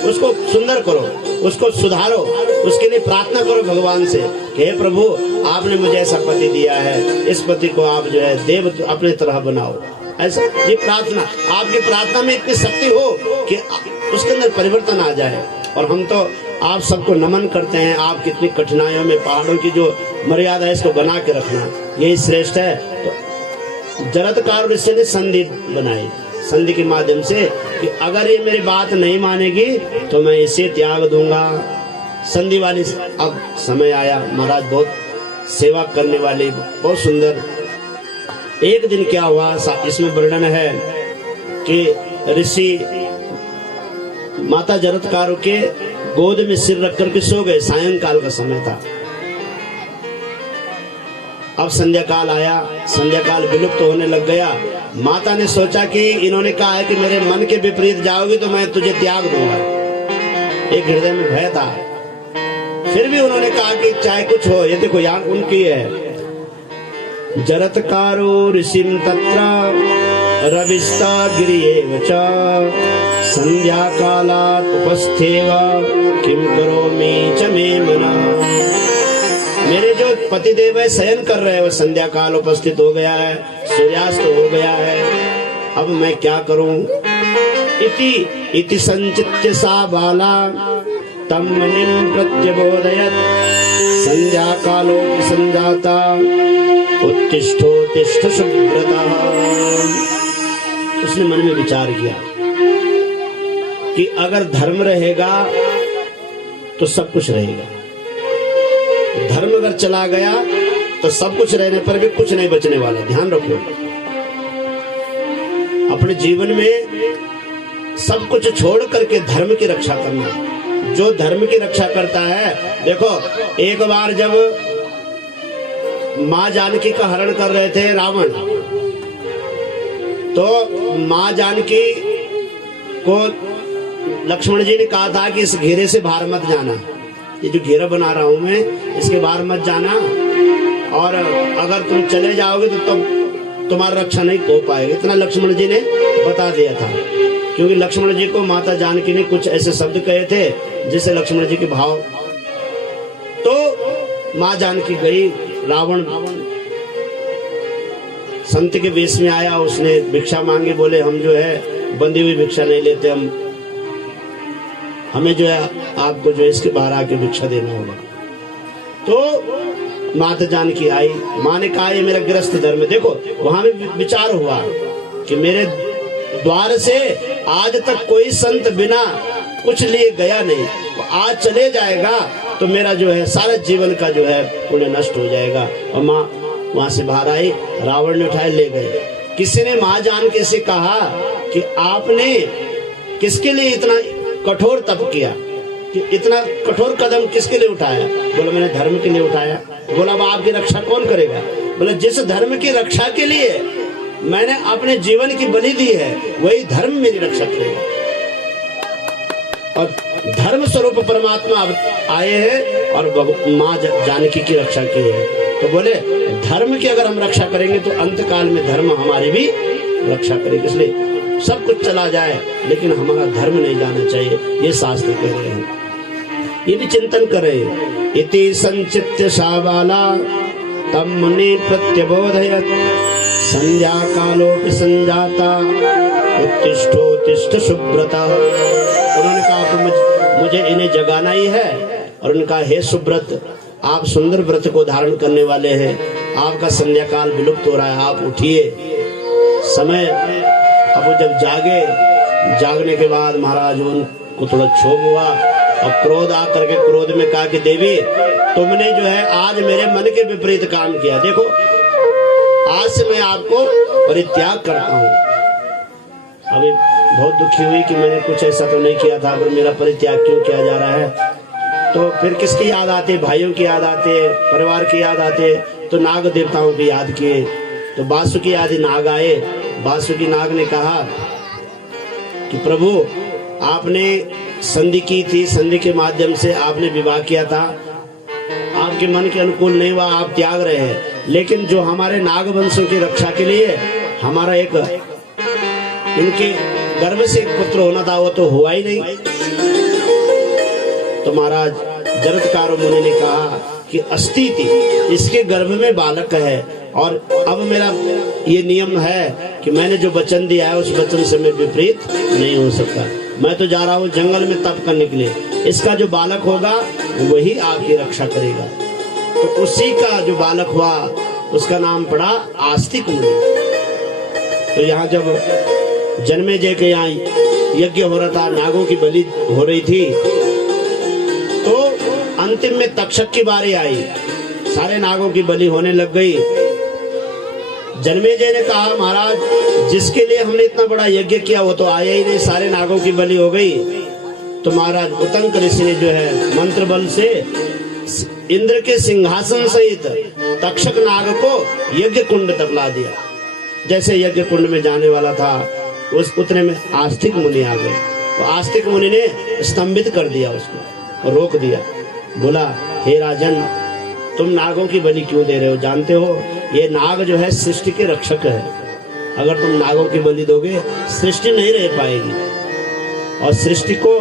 उसको सुंदर करो, उसको सुधारो, उसके लिए प्रार्थना करो भगवान से कि हे प्रभु आपने मुझे ऐसा पति दिया है, इस पति को आप जो है देव अपने तरह बनाओ। ऐसा ये प्रार्थना, आपकी प्रार्थना में इतनी शक्ति हो कि उसके अंदर परिवर्तन आ जाए। और हम तो आप सबको नमन करते हैं, आप कितनी कठिनाइयों में पहाड़ों की जो मर्यादा है इसको बना के रखना, यही श्रेष्ठ है। तो जरत्कार ऋषि ने संधि बनाई, संधि के माध्यम से कि अगर ये मेरी बात नहीं मानेगी तो मैं इसे त्याग दूंगा। संधि वाली अब समय आया, महाराज बहुत सेवा करने वाली, बहुत सुंदर। एक दिन क्या हुआ, इसमें वर्णन है कि ऋषि माता जरत्कारों के गोद में सिर रख करके सो गए। सायंकाल का समय था। अब संध्या काल आया, संध्या काल विलुप्त होने लग गया। माता ने सोचा कि इन्होंने कहा है कि मेरे मन के विपरीत जाओगी तो मैं तुझे त्याग दूंगा। एक हृदय में भय था, फिर भी उन्होंने कहा कि चाहे कुछ हो। ये देखो यहाँ उनकी है, जरत्कारो ऋषिम तत्र रविस्ता गिरियेव च संध्या कालात् उपस्थेव किम करोमि च मे मना। मेरे जो पतिदेव है शयन कर रहे हैं, वो संध्या काल उपस्थित हो गया है, सूर्यास्त हो गया है, अब मैं क्या करूं? इति संचित्य सा बाला तम मुनिं प्रत्यबोधयत् संध्या कालो संजाता उत्तिष्ठोत्तिष्ठ सुब्रता। उसने मन में विचार किया कि अगर धर्म रहेगा तो सब कुछ रहेगा, धर्म अगर चला गया तो सब कुछ रहने पर भी कुछ नहीं बचने वाला। ध्यान रखो, अपने जीवन में सब कुछ छोड़ करके धर्म की रक्षा करना। जो धर्म की रक्षा करता है, देखो एक बार जब माँ जानकी का हरण कर रहे थे रावण, तो माँ जानकी को लक्ष्मण जी ने कहा था कि इस घेरे से बाहर मत जाना, ये जो घेरा बना रहा हूं मैं इसके बाहर मत जाना, और अगर तुम चले जाओगे तो तब तुम्हारा रक्षा नहीं हो पाएगा। इतना लक्ष्मण जी ने बता दिया था, क्योंकि लक्ष्मण जी को माता जानकी ने कुछ ऐसे शब्द कहे थे जिससे लक्ष्मण जी के भाव। तो माँ जानकी गई, रावण संत के वेश में आया, उसने भिक्षा मांगी, बोले हम जो है बंदी हुई भिक्षा नहीं लेते, हमें जो है आपको जो है इसके बाहर आके भिक्षा देना होगा। तो माता जानकी आई, माँ ने कहा ये मेरा गृहस्थ धर्म है। देखो वहां भी विचार हुआ कि मेरे द्वार से आज तक कोई संत बिना कुछ लिए गया नहीं, आज चले जाएगा तो मेरा जो है सारा जीवन का जो है पुण्य नष्ट हो जाएगा। और माँ वहां से बाहर आई, रावण ने उठाए ले गए। किसी ने माँ जान के से कहा कि आपने किसके लिए इतना कठोर तप किया, कि इतना कठोर कदम किसके लिए उठाया? बोला मैंने धर्म के लिए उठाया। बोला अब आपकी रक्षा कौन करेगा? बोला जिस धर्म की रक्षा के लिए मैंने अपने जीवन की बलि दी है वही धर्म मेरी रक्षा करेगा। और धर्म स्वरूप परमात्मा आए हैं और माँ जानकी की रक्षा की है। तो बोले धर्म की अगर हम रक्षा करेंगे तो अंत काल में धर्म हमारी भी रक्षा करेगा। इसलिए सब कुछ चला जाए लेकिन हमारा धर्म नहीं जाना चाहिए, ये शास्त्र कह रहे हैं। ये भी चिंतन करें। इति संचित्य शाबाला तम मुनि प्रत्यबोधयत् संध्या कालोपि संजाता उत्तिष्ठोत्तिष्ठ सुब्रता। उन्होंने कहा कि मुझे इन्हें जगाना ही है। और उनका हे सुब्रत, आप सुंदर व्रत को धारण करने वाले हैं, आपका संध्या काल विलुप्त हो रहा है, आप उठिए। समय अब जब जागने के बाद महाराज उनको थोड़ा क्षोभ हुआ और क्रोध आकर के क्रोध में कहा कि देवी तुमने जो है आज मेरे मन के विपरीत काम किया। देखो आज से मैं आपको परित्याग करता हूँ। अभी बहुत दुखी हुई कि मैंने कुछ ऐसा तो नहीं किया था, पर मेरा परित्याग क्यों किया जा रहा है? तो फिर किसकी याद आती? भाइयों की याद आती, परिवार की याद आती। तो नाग देवताओं की याद किए। तो वासुकी आदि नाग आए। वासुकी नाग ने कहा कि प्रभु आपने संधि की थी, संधि के माध्यम से आपने विवाह किया था, आपके मन के अनुकूल नहीं हुआ, आप त्याग रहे हैं। लेकिन जो हमारे नाग वंशों की रक्षा के लिए हमारा एक इनके गर्भ से एक पुत्र होना था वो तो हुआ ही नहीं। तो महाराज जरत्कार मुनि ने कहा कि अस्ति थी, इसके गर्भ में बालक है और अब मेरा ये नियम है कि मैंने जो वचन दिया है उस वचन से मैं विपरीत नहीं हो सकता। मैं तो जा रहा हूँ जंगल में तप करने के लिए, इसका जो बालक होगा वही आपकी रक्षा करेगा। तो उसी का जो बालक हुआ उसका नाम पड़ा आस्तिक मुनि। तो यहाँ जब जन्मेजय के यहाँ यज्ञ हो रहा था, नागों की बलि हो रही थी, तो अंतिम में तक्षक की बारी आई। सारे नागों की बलि होने लग गई। जन्मेजय ने कहा महाराज जिसके लिए हमने इतना बड़ा यज्ञ किया वो तो आया ही नहीं, सारे नागों की बलि हो गई। तो महाराज उतंक ऋषि ने जो है मंत्र बल से इंद्र के सिंहासन सहित तक्षक नाग को यज्ञ कुंड तक ला दिया। जैसे यज्ञ कुंड में जाने वाला था उस उतने में आस्तिक मुनि आ गए। तो आस्तिक मुनि ने स्तंभित कर दिया, उसको रोक दिया। बोला हे राजन तुम नागों की बलि क्यों दे रहे हो? जानते हो ये नाग जो है सृष्टि के रक्षक है। अगर तुम नागों की बलि दोगे सृष्टि नहीं रह पाएगी। और सृष्टि को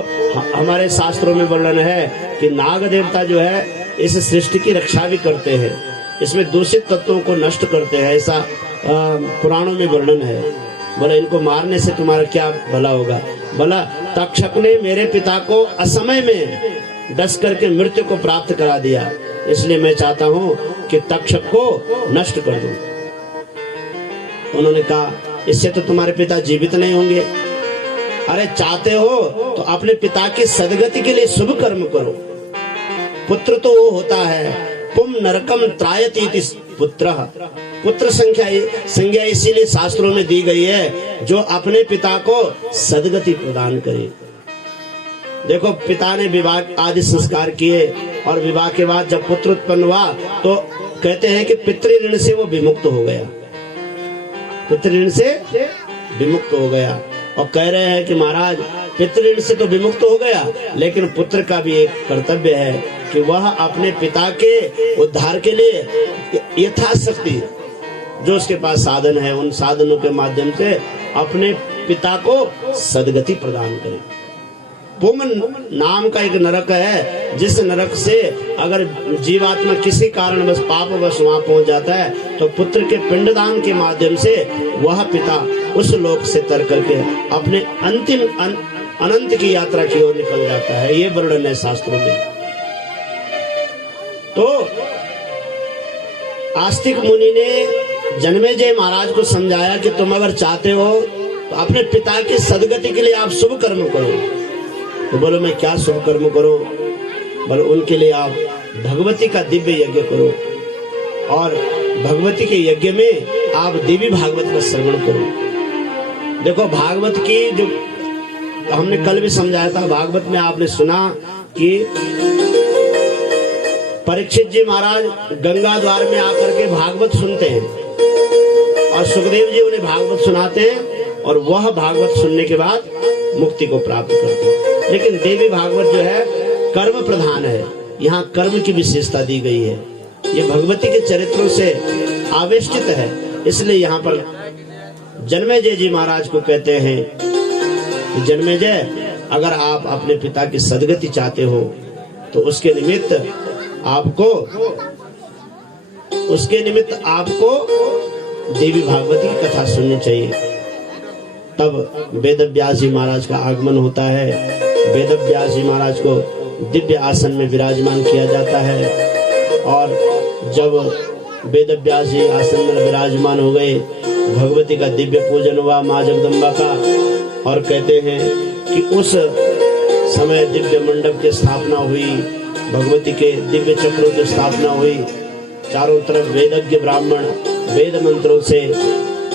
हमारे शास्त्रों में वर्णन है कि नाग देवता जो है इस सृष्टि की रक्षा भी करते हैं, इसमें दूषित तत्वों को नष्ट करते हैं, ऐसा पुराणों में वर्णन है। बोला इनको मारने से तुम्हारा क्या भला होगा? बोला तक्षक ने मेरे पिता को असमय में डस करके मृत्यु को प्राप्त करा दिया, इसलिए मैं चाहता हूँ कि तक्षक को नष्ट कर दूं। उन्होंने कहा इससे तो तुम्हारे पिता जीवित नहीं होंगे। अरे चाहते हो तो अपने पिता की सदगति के लिए शुभ कर्म करो। पुत्र तो वो होता है पुम नरकम त्रायती पुत्र। पुत्र संज्ञा इसीलिए शास्त्रों में दी गई है जो अपने पिता को सदगति प्रदान करे। देखो पिता ने विवाह आदि संस्कार किए और विवाह के बाद जब पुत्र उत्पन्न हुआ तो कहते हैं कि पितृ ऋण से वो विमुक्त हो गया, पितृ ऋण से विमुक्त हो गया। और कह रहे हैं कि महाराज पितृ ऋण से तो विमुक्त हो गया लेकिन पुत्र का भी एक कर्तव्य है कि वह अपने पिता के उद्धार के लिए यथाशक्ति जो उसके पास साधन है उन साधनों के माध्यम से अपने पिता को सदगति प्रदान करे। पुम नाम का एक नरक है, जिस नरक से अगर जीवात्मा किसी कारण बस पाप बस वहां पहुंच जाता है तो पुत्र के पिंडदान के माध्यम से वह पिता उस लोक से तर करके अपने अंतिम अनंत की यात्रा की ओर निकल जाता है। ये वर्णन है शास्त्रों में। तो आस्तिक मुनि ने जन्मेजय महाराज को समझाया कि तुम अगर चाहते हो तो अपने पिता की सदगति के लिए आप शुभ कर्म करो। तो बोलो मैं क्या शुभ कर्म करूं? बल उनके लिए आप भगवती का दिव्य यज्ञ करो और भगवती के यज्ञ में आप देवी भागवत का श्रवण करो। देखो भागवत की जो हमने कल भी समझाया था, भागवत में आपने सुना कि परीक्षित जी महाराज गंगा द्वार में आकर के भागवत सुनते हैं और सुखदेव जी उन्हें भागवत सुनाते हैं और वह भागवत सुनने के बाद मुक्ति को प्राप्त करते हैं। लेकिन देवी भागवत जो है कर्म प्रधान है, यहाँ कर्म की विशेषता दी गई है, ये भगवती के चरित्रों से आवेष्टित है। इसलिए यहाँ पर जन्मेजय जी महाराज को कहते हैं, जन्मेजय अगर आप अपने पिता की सदगति चाहते हो तो उसके निमित्त आपको देवी भागवती की कथा सुननी चाहिए। तब वेदव्यास जी महाराज का आगमन होता है, वेदव्यास जी महाराज को दिव्य आसन में विराजमान किया जाता है और जब वेदव्यास जी आसन में विराजमान हो गए, भगवती का दिव्य पूजन हुआ माँ जगदम्बा का, और कहते हैं कि उस समय दिव्य मंडप की स्थापना हुई, भगवती के दिव्य चक्रों की स्थापना हुई, चारों तरफ वेदज्ञ ब्राह्मण वेद मंत्रों से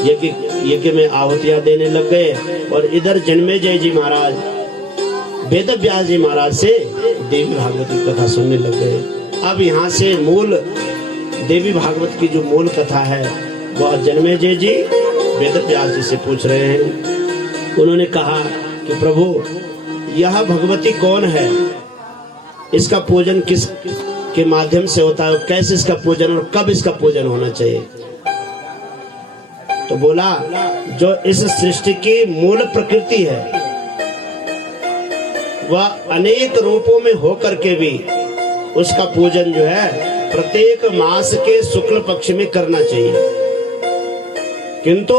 यज्ञ में आहुतियां देने लग गए और इधर जन्मेजय जी महाराज वेदव्यास जी महाराज से देवी भागवत की कथा सुनने लग गए। अब यहाँ से मूल देवी भागवत की जो मूल कथा है वह जन्मेजय जी वेदव्यास जी से पूछ रहे हैं। उन्होंने कहा कि प्रभु यह भगवती कौन है, इसका पूजन किस के माध्यम से होता है, कैसे इसका पूजन और कब इसका पूजन होना चाहिए। तो बोला जो इस सृष्टि की मूल प्रकृति है वह अनेक रूपों में होकर के भी उसका पूजन जो है प्रत्येक मास के शुक्ल पक्ष में करना चाहिए, किंतु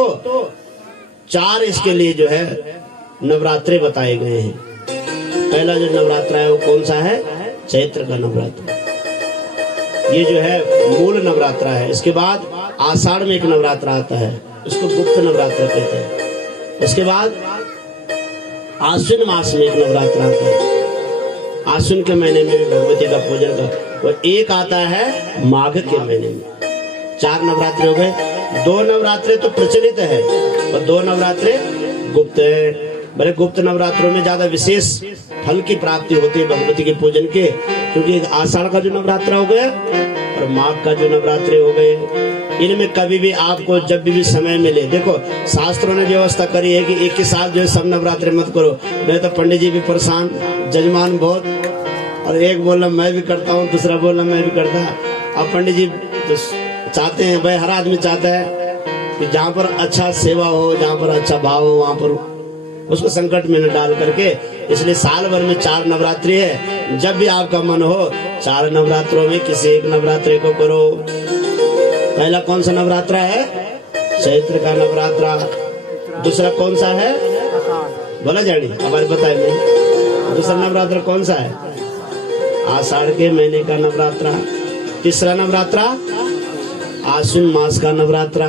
4 इसके लिए जो है नवरात्रे बताए गए हैं। पहला जो नवरात्रा है वो कौन सा है, चैत्र का नवरात्र, ये जो है मूल नवरात्रा है। इसके बाद आषाढ़ में एक नवरात्रा आता है, उसको गुप्त नवरात्र कहते हैं। उसके बाद आश्विन मास में एक नवरात्र आता है, आश्विन के महीने में भी भगवती का पूजन का, और एक आता है माघ के महीने में। 4 नवरात्रे हो गए। 2 नवरात्रे तो प्रचलित है और 2 नवरात्रे गुप्त है। भले गुप्त नवरात्रों में ज्यादा विशेष फल की प्राप्ति होती है भगवती के पूजन के, क्योंकि आषाढ़ का जो नवरात्र हो गया और माघ का जो नवरात्रे हो गए, इनमें कभी भी आपको जब भी समय मिले, देखो शास्त्रों ने व्यवस्था करी है कि एक के साथ जो है सब नवरात्रे मत करो, नहीं तो पंडित जी भी परेशान, जजमान बहुत, और एक बोल रहा मैं भी करता हूँ, दूसरा बोल रहा मैं भी करता। अब पंडित जी तो चाहते हैं, भाई हर आदमी चाहता है कि जहाँ पर अच्छा सेवा हो, जहाँ पर अच्छा भाव हो, वहाँ पर उसको संकट में न डाल करके, इसलिए साल भर में 4 नवरात्रि है। जब भी आपका मन हो 4 नवरात्रों में किसी एक नवरात्रि को करो। पहला कौन सा नवरात्रा है, चैत्र का नवरात्रा। दूसरा कौन सा है, बोला जानी हमारे बताए नहीं। दूसरा नवरात्र कौन सा है, आषाढ़ के महीने का नवरात्रा। तीसरा नवरात्रा आश्विन मास का नवरात्रा,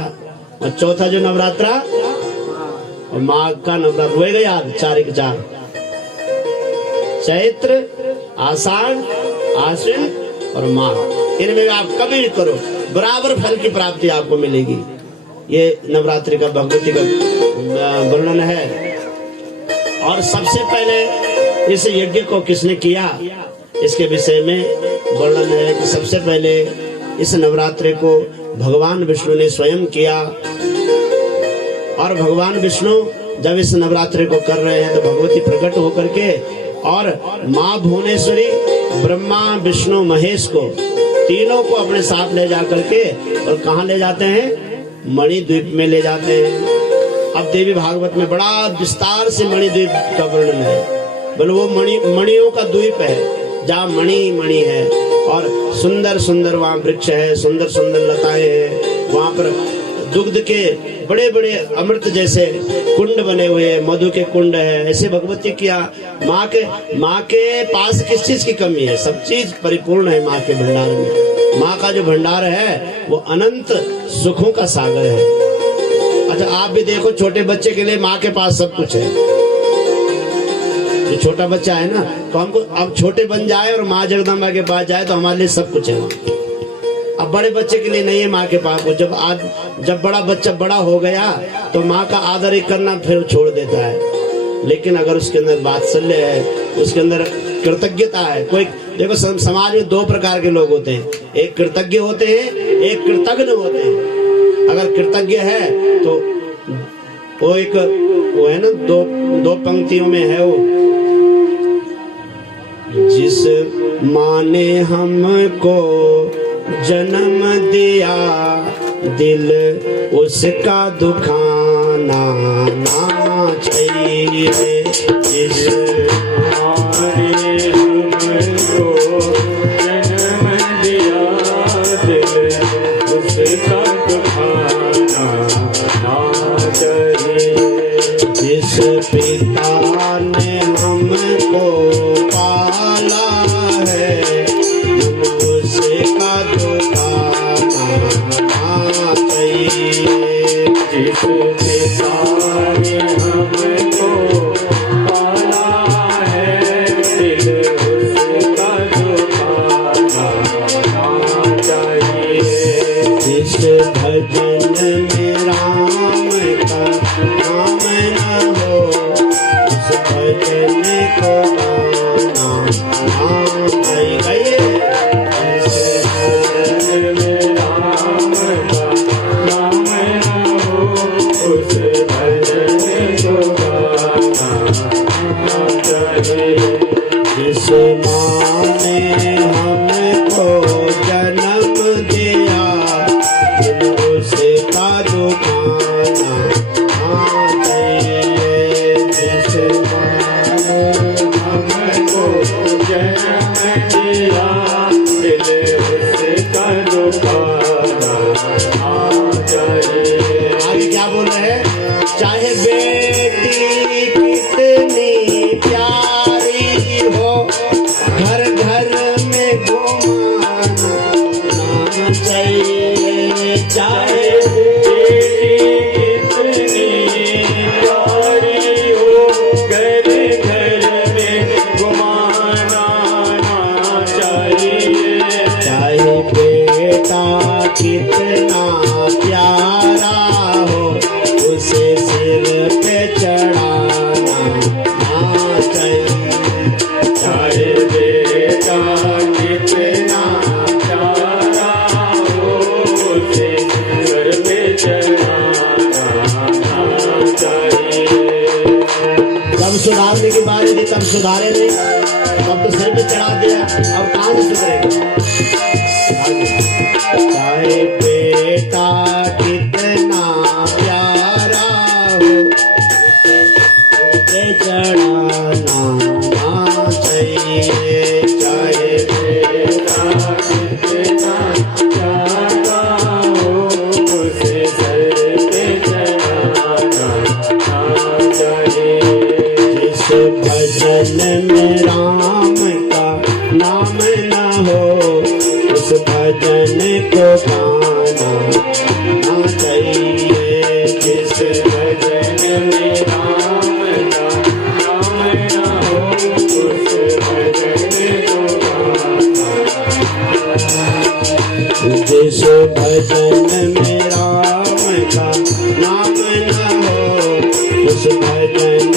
और चौथा जो नवरात्रा और माघ का नवरात्र हो गया याद। 4 के 4 चैत्र, आषाढ़, आश्विन और माघ, इनमें आप कभी भी करो बराबर फल की प्राप्ति आपको मिलेगी। ये नवरात्रि का भगवती का वर्णन है। और सबसे पहले इस यज्ञ को किसने किया, इसके विषय में वर्णन है कि सबसे पहले इस नवरात्रि को भगवान विष्णु ने स्वयं किया। और भगवान विष्णु जब इस नवरात्रि को कर रहे हैं तो भगवती प्रकट होकर के और माँ भुवनेश्वरी, ब्रह्मा, विष्णु, महेश को तीनों को अपने साथ ले जा करके और कहाँ ले जाते हैं, मणिद्वीप में ले जाते हैं। अब देवी भागवत में बड़ा विस्तार से मणिद्वीप का वर्णन है। बोले वो मणियों का द्वीप है जहाँ मणि है और सुंदर सुंदर वहाँ वृक्ष है, सुंदर सुंदर लताएं हैं। वहाँ पर दुग्ध के बड़े बड़े अमृत जैसे कुंड बने हुए हैं, मधु के कुंड है। ऐसे भगवती किया। माँ के पास किस चीज की कमी है, सब चीज परिपूर्ण है माँ के भंडार में। माँ का जो भंडार है वो अनंत सुखों का सागर है। अच्छा आप भी देखो, छोटे बच्चे के लिए माँ के पास सब कुछ है, जो छोटा बच्चा है ना, तो हमको अब छोटे बन जाए और माँ जगदम्बा के पास जाए तो हमारे लिए सब कुछ है वहाँ। अब बड़े बच्चे के लिए नहीं है माँ के पास को। जब बड़ा बच्चा बड़ा हो गया तो माँ का आदर ही करना फिर छोड़ देता है। लेकिन अगर उसके अंदर वात्सल्य है, उसके अंदर कृतज्ञता है। कोई देखो समाज में दो प्रकार के लोग होते हैं, एक कृतज्ञ होते हैं, एक कृतज्ञ होते हैं। अगर कृतज्ञ है तो वो है ना, दो पंक्तियों में है वो, जिस माँ ने हमको जन्म दिया दिल उसका दुखाना ना चाहिए। जिस माँ ने हमको जन्म दिया दिल उसका दुखाना ना चाहिए। जिस पिता ने हमको पाला है उसका दुखाना ना चाहिए। जिस पिता ने हमको पाला है दिल उसका दुखाना ना चाहिए। जिस भजन में राम का नाम न हो उस भजन को गाना ना चाहिए। जिस भजन में राम का नाम न हो उस भजन को गाना ना चाहिए। जिस माँ ने हमको जन्म दिया दिल उसका दुखाना ना चाहिए। जिस माँ ने हमको जन्म दिया दिल उसका दुखाना ना चाहिए। आगे क्या बोल रहे हैं? चाहे बेटी कितनी प्यारी हो घर घर में घुमाना ना चाहिए। चाहे कितनी प्यारी हो घर घर में घुमाना ना चाहिए। चाहे बेटा कितना प्यारा हो उसे सिर पे चढ़ाना ना चाहिए। चाहे बेटा कितना प्यारा हो उसे घर पे चढ़ाना ना चाहिए। जब सुधारने की बारी थी तब सुधारे नहीं, अब तो सिर पे चढ़ा दिया, अब कहाँ से सुधरेगा। चाहे बेटा कितना प्यारा हो उसे चढ़ाना ना चाहिए। चाहे बेटा कितना प्यारा हो उसे सर पे चढ़ाना ना चाहिए। जिस भजन में राम का नाम न हो उस भजन को गाना ना चाहिए। जिस भजन में राम का नाम न हो उस भजन को जिस भजन में राम का नाम न हो उस भजन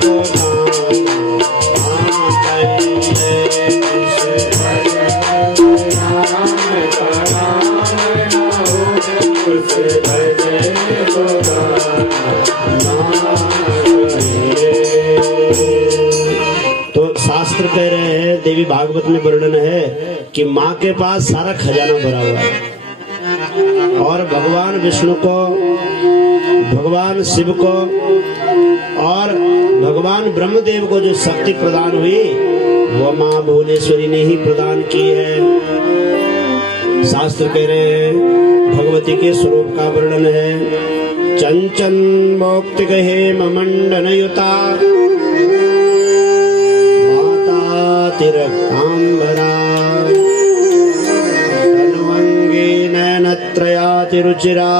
को गाना चाहिए। इस भजन में राम का नाम न हो उस भजन को गाना ना चाहिए। देवी भागवत में वर्णन है कि माँ के पास सारा खजाना भरा हुआ है और भगवान विष्णु को, भगवान शिव को और भगवान ब्रह्मदेव को जो शक्ति प्रदान हुई वो माँ भुवनेश्वरी ने ही प्रदान की है। शास्त्र कह रहे हैं भगवती के स्वरूप का वर्णन है। चंचन मौक्तिक हेम मंडनयुता माता तिरकांबरा तन्वंगी नयनत्रयातिरुचिरा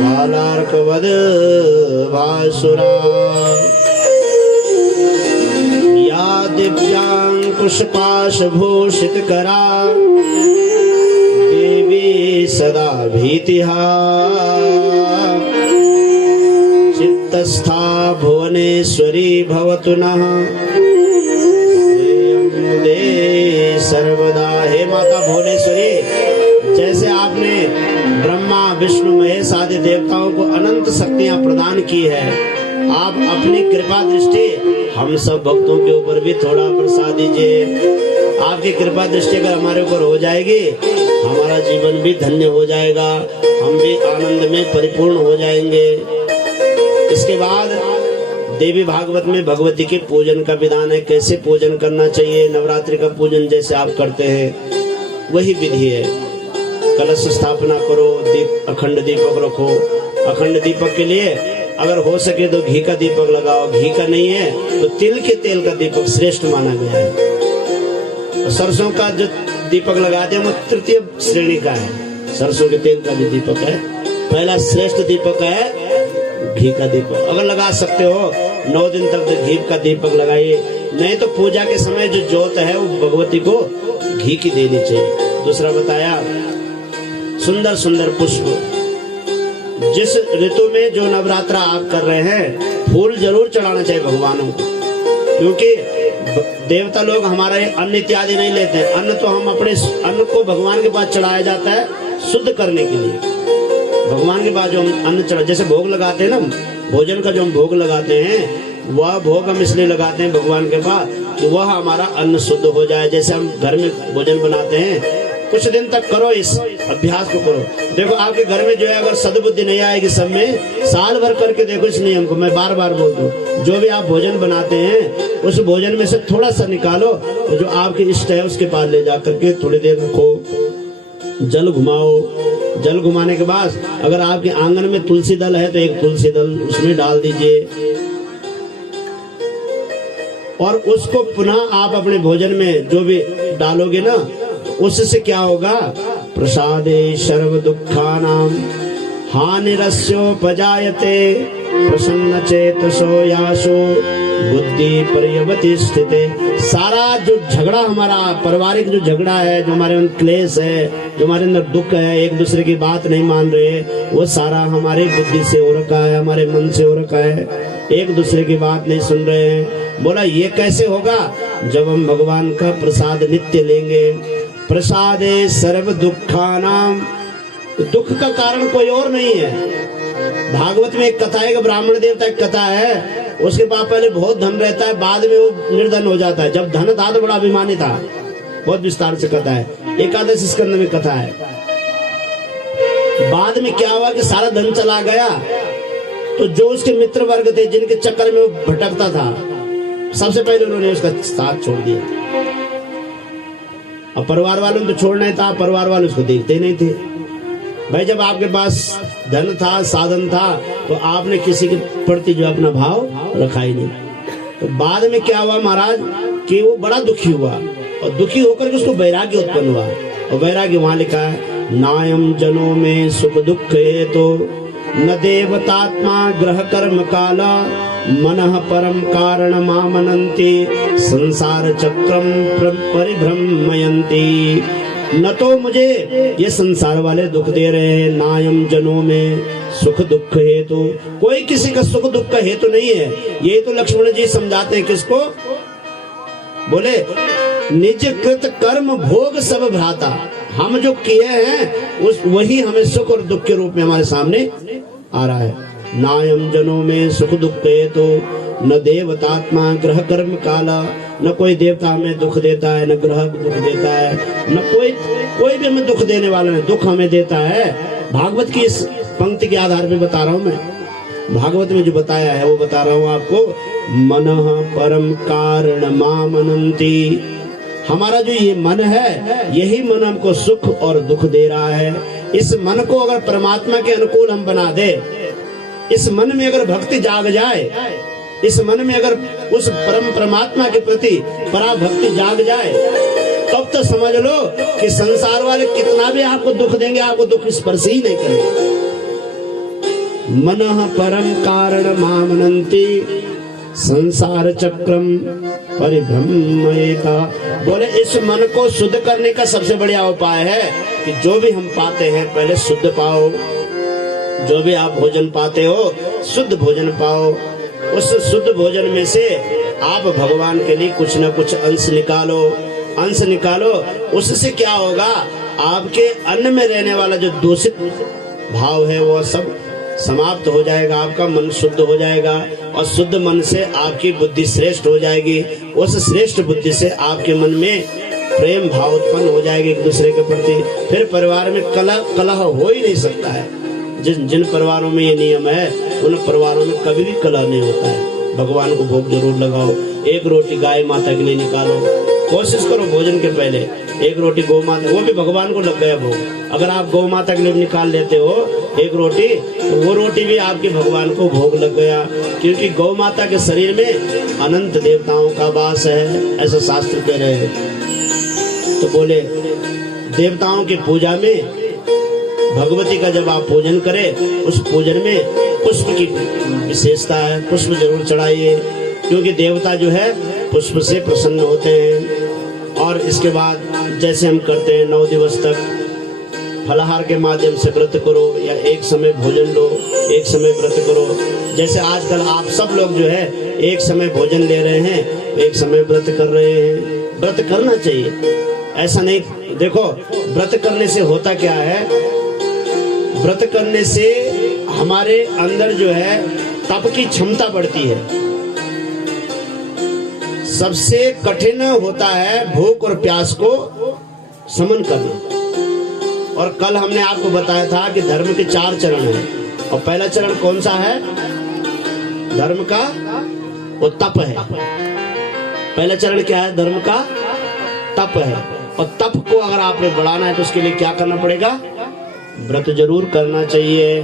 बालार्कवद भासुरा या दिव्यांकुशपाशभूषितकरा देवी सदा भीतिहा चित्तस्था भुवनेश्वरी भवतु नः श्रेयं सर्वदा। हे माता भुवनेश्वरी, जैसे आपने ब्रह्मा विष्णु महेश आदि देवताओं को अनंत शक्तियां प्रदान की है, आप अपनी कृपा दृष्टि हम सब भक्तों के ऊपर भी थोड़ा बरसा दीजिए। आपकी कृपा दृष्टि अगर हमारे ऊपर हो जाएगी, हमारा जीवन भी धन्य हो जाएगा, हम भी आनंद में परिपूर्ण हो जाएंगे। इसके बाद देवी भागवत में भगवती के पूजन का विधान है, कैसे पूजन करना चाहिए। नवरात्रि का पूजन जैसे आप करते हैं वही विधि है। कलश स्थापना करो, अखंड दीपक रखो। अखंड दीपक के लिए अगर हो सके तो घी का दीपक लगाओ, घी का नहीं है तो तिल के तेल का दीपक श्रेष्ठ माना गया है। सरसों का जो दीपक लगाते हैं वो तृतीय श्रेणी का है। सरसों के तेल का जो दीपक है पहला श्रेष्ठ दीपक है घी का दीपक। अगर लगा सकते हो 9 दिन तक तो घी का दीपक लगाइए, नहीं तो पूजा के समय जो जोत है वो भगवती को घी की देनी चाहिए। दूसरा बताया सुंदर सुंदर पुष्प। जिस ऋतु में जो नवरात्रा आप कर रहे हैं फूल जरूर चढ़ाना चाहिए भगवानों को, क्योंकि देवता लोग हमारे अन्न इत्यादि नहीं लेते हैं। अन्न तो हम अपने अन्न को भगवान के पास चढ़ाया जाता है शुद्ध करने के लिए। भगवान के पास जो हम अन्न चढ़ा, जैसे भोग लगाते हैं ना, भोजन का जो हम भोग लगाते हैं वह भोग हम इसलिए लगाते हैं भगवान के पास कि वह हमारा अन्न शुद्ध हो जाए। जैसे हम घर में भोजन बनाते हैं, कुछ दिन तक करो, इस अभ्यास को करो। देखो आपके घर में जो है अगर सद्बुद्धि नहीं आएगी सब में, साल भर करके देखो इस नियम को। मैं बार बार बोलता हूँ, जो भी आप भोजन बनाते हैं उस भोजन में से थोड़ा सा निकालो, जो आपके इष्ट है उसके पास ले जा करके थोड़ी देर रखो, जल घुमाओ। जल घुमाने के बाद अगर आपके आंगन में तुलसी दल है तो एक तुलसी दल उसमें डाल दीजिए और उसको पुनः आप अपने भोजन में जो भी डालोगे ना, उससे क्या होगा, प्रसादे सर्व दुखानां हानिरस्योपजायते प्रसन्न चेतसो यासो बुद्धि पर्यवति स्थिते। सारा जो झगड़ा हमारा पारिवारिक जो झगड़ा है, जो हमारे अंदर क्लेश है, जो हमारे अंदर दुख है, एक दूसरे की बात नहीं मान रहे, वो सारा हमारी बुद्धि से हो रखा है, हमारे मन से हो रखा है। एक दूसरे की बात नहीं सुन रहे हैं। बोला ये कैसे होगा, जब हम भगवान का प्रसाद नित्य लेंगे। प्रसादे सर्व दुखानाम, दुख का कारण कोई और नहीं है। भागवत में एक कथा है कि ब्राह्मण देवता एक कथा है, उसके पास पहले बहुत धन रहता है, बाद में वो निर्धन हो जाता है। जब धन था तो बड़ा अभिमानी था। बहुत विस्तार से कथा है, एकादश स्कंद में कथा है। बाद में क्या हुआ कि सारा धन चला गया, तो जो उसके मित्र वर्ग थे जिनके चक्कर में वो भटकता था, सबसे पहले उन्होंने उसका साथ छोड़ दिया। अब परिवार वालों ने तो छोड़ना ही था, परिवार वाले उसको देखते ही नहीं थे। भाई जब आपके पास धन था, साधन था, तो आपने किसी के प्रति जो अपना भाव रखा ही नहीं। तो बाद में क्या हुआ महाराज कि वो बड़ा दुखी हुआ, और दुखी होकर के उसको वैराग्य उत्पन्न हुआ। और वैराग्य वहां लिखा है, नायम जनों में सुख दुख है तो न देवतात्मा ग्रह कर्म काला मनः परम कारण मामनन्ति संसार चक्रम परिभ्रमयन्ति। न तो मुझे ये संसार वाले दुख दे रहे हैं, नायम जनों में सुख दुख हेतु, कोई किसी का सुख दुख का हेतु नहीं है। ये तो लक्ष्मण जी समझाते हैं किसको, बोले निज कृत कर्म भोग सब भ्राता। हम जो किए हैं उस वही हमें सुख और दुख के रूप में हमारे सामने आ रहा है। नायम जनों में सुख दुख हेतु न देवतात्मा ग्रह कर्म काला न कोई देवता हमें दुख देता है, न ग्रह दुख देता है, न कोई भी हमें दुख देने वाला नहीं, दुख हमें देता है। भागवत की इस पंक्ति के आधार पे बता रहा हूं मैं, भागवत में जो बताया है वो बता रहा हूं आपको। मनः परम कारण मामनन्ति, हमारा जो ये मन है यही मन हमको सुख और दुख दे रहा है। इस मन को अगर परमात्मा के अनुकूल हम बना दे, इस मन में अगर भक्ति जाग जाए, इस मन में अगर उस परम परमात्मा के प्रति पराभक्ति जाग जाए, तब तो समझ लो कि संसार वाले कितना भी आपको दुख देंगे, आपको दुख स्पर्श ही नहीं करेंगे। मनः परम कारण मामनन्ति संसार चक्रम परिभ्रमयेता। बोले इस मन को शुद्ध करने का सबसे बढ़िया उपाय है कि जो भी हम पाते हैं पहले शुद्ध पाओ। जो भी आप भोजन पाते हो शुद्ध भोजन पाओ। उस शुद्ध भोजन में से आप भगवान के लिए कुछ न कुछ अंश निकालो। उससे क्या होगा, आपके अन्न में रहने वाला जो दूषित भाव है वो सब समाप्त हो जाएगा, आपका मन शुद्ध हो जाएगा और शुद्ध मन से आपकी बुद्धि श्रेष्ठ हो जाएगी। उस श्रेष्ठ बुद्धि से आपके मन में प्रेम भाव उत्पन्न हो जाएगी एक दूसरे के प्रति। फिर परिवार में कलह हो ही नहीं सकता है। जिन परिवारों में ये नियम है उन परिवारों में कभी भी कलह नहीं होता है। भगवान को भोग जरूर लगाओ। एक रोटी गाय माता के लिए निकालो, कोशिश करो भोजन के पहले एक रोटी गौ माता, वो भी भगवान को लग गया भोग। अगर आप गौ माता के लिए निकाल लेते हो एक रोटी, तो वो रोटी भी आपके भगवान को भोग लग गया, क्योंकि गौ माता के शरीर में अनंत देवताओं का वास है, ऐसा शास्त्र कह रहे हैं। तो बोले देवताओं की पूजा में भगवती का जब आप पूजन करें, उस पूजन में पुष्प की विशेषता है। पुष्प जरूर चढ़ाइए, क्योंकि देवता जो है पुष्प से प्रसन्न होते हैं। और इसके बाद जैसे हम करते हैं 9 दिवस तक फलाहार के माध्यम से व्रत करो, या एक समय भोजन लो, एक समय व्रत करो। जैसे आजकल आप सब लोग जो है एक समय भोजन ले रहे हैं, एक समय व्रत कर रहे हैं। व्रत करना चाहिए, ऐसा नहीं। देखो व्रत करने से होता क्या है, व्रत करने से हमारे अंदर जो है तप की क्षमता बढ़ती है। सबसे कठिन होता है भूख और प्यास को समन करना। और कल हमने आपको बताया था कि धर्म के 4 चरण हैं, और पहला चरण कौन सा है धर्म का? वो तप है। पहला चरण क्या है धर्म का? तप है। और तप को अगर आपने बढ़ाना है तो उसके लिए क्या करना पड़ेगा? व्रत जरूर करना चाहिए।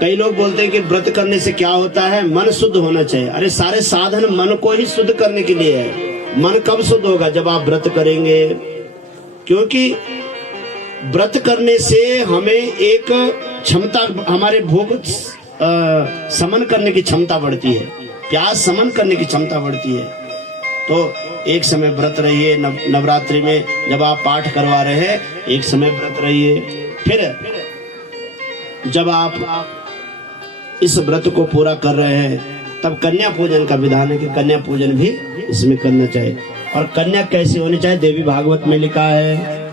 कई लोग बोलते हैं कि व्रत करने से क्या होता है, मन शुद्ध होना चाहिए। अरे सारे साधन मन को ही शुद्ध करने के लिए है। मन कब शुद्ध होगा? जब आप व्रत करेंगे, क्योंकि व्रत करने से हमें एक क्षमता, हमारे भूख समन करने की क्षमता बढ़ती है, प्यास समन करने की क्षमता बढ़ती है। तो एक समय व्रत रहिए। नवरात्रि में जब आप पाठ करवा रहे हैं एक समय व्रत रहिए। फिर जब आप इस व्रत को पूरा कर रहे हैं तब कन्या पूजन का विधान है कि कन्या पूजन भी इसमें करना चाहिए। और कन्या कैसी होनी चाहिए? देवी भागवत में लिखा है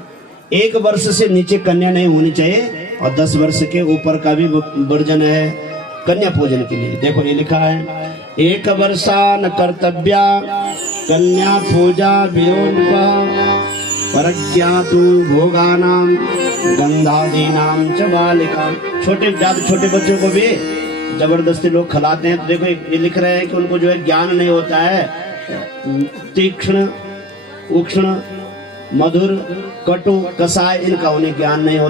1 वर्ष से नीचे कन्या नहीं होनी चाहिए, और 10 वर्ष के ऊपर का भी वर्जन है कन्या पूजन के लिए। देखो ये लिखा है 1 वर्षा न कर्तव्या कन्या पूजा विरोन्पा परज्ञातु भोगानां गंधादीनां च बालिका। छोटे बच्चों को भी जबरदस्ती लोग खिलाते हैं। तो देखो ये लिख रहे हैं कि उनको जो है ज्ञान नहीं होता है। तीक्ष्ण, उक्ष्ण, मधुर, कटु, कसाय, इनका उन्हें ज्ञान नहीं होता।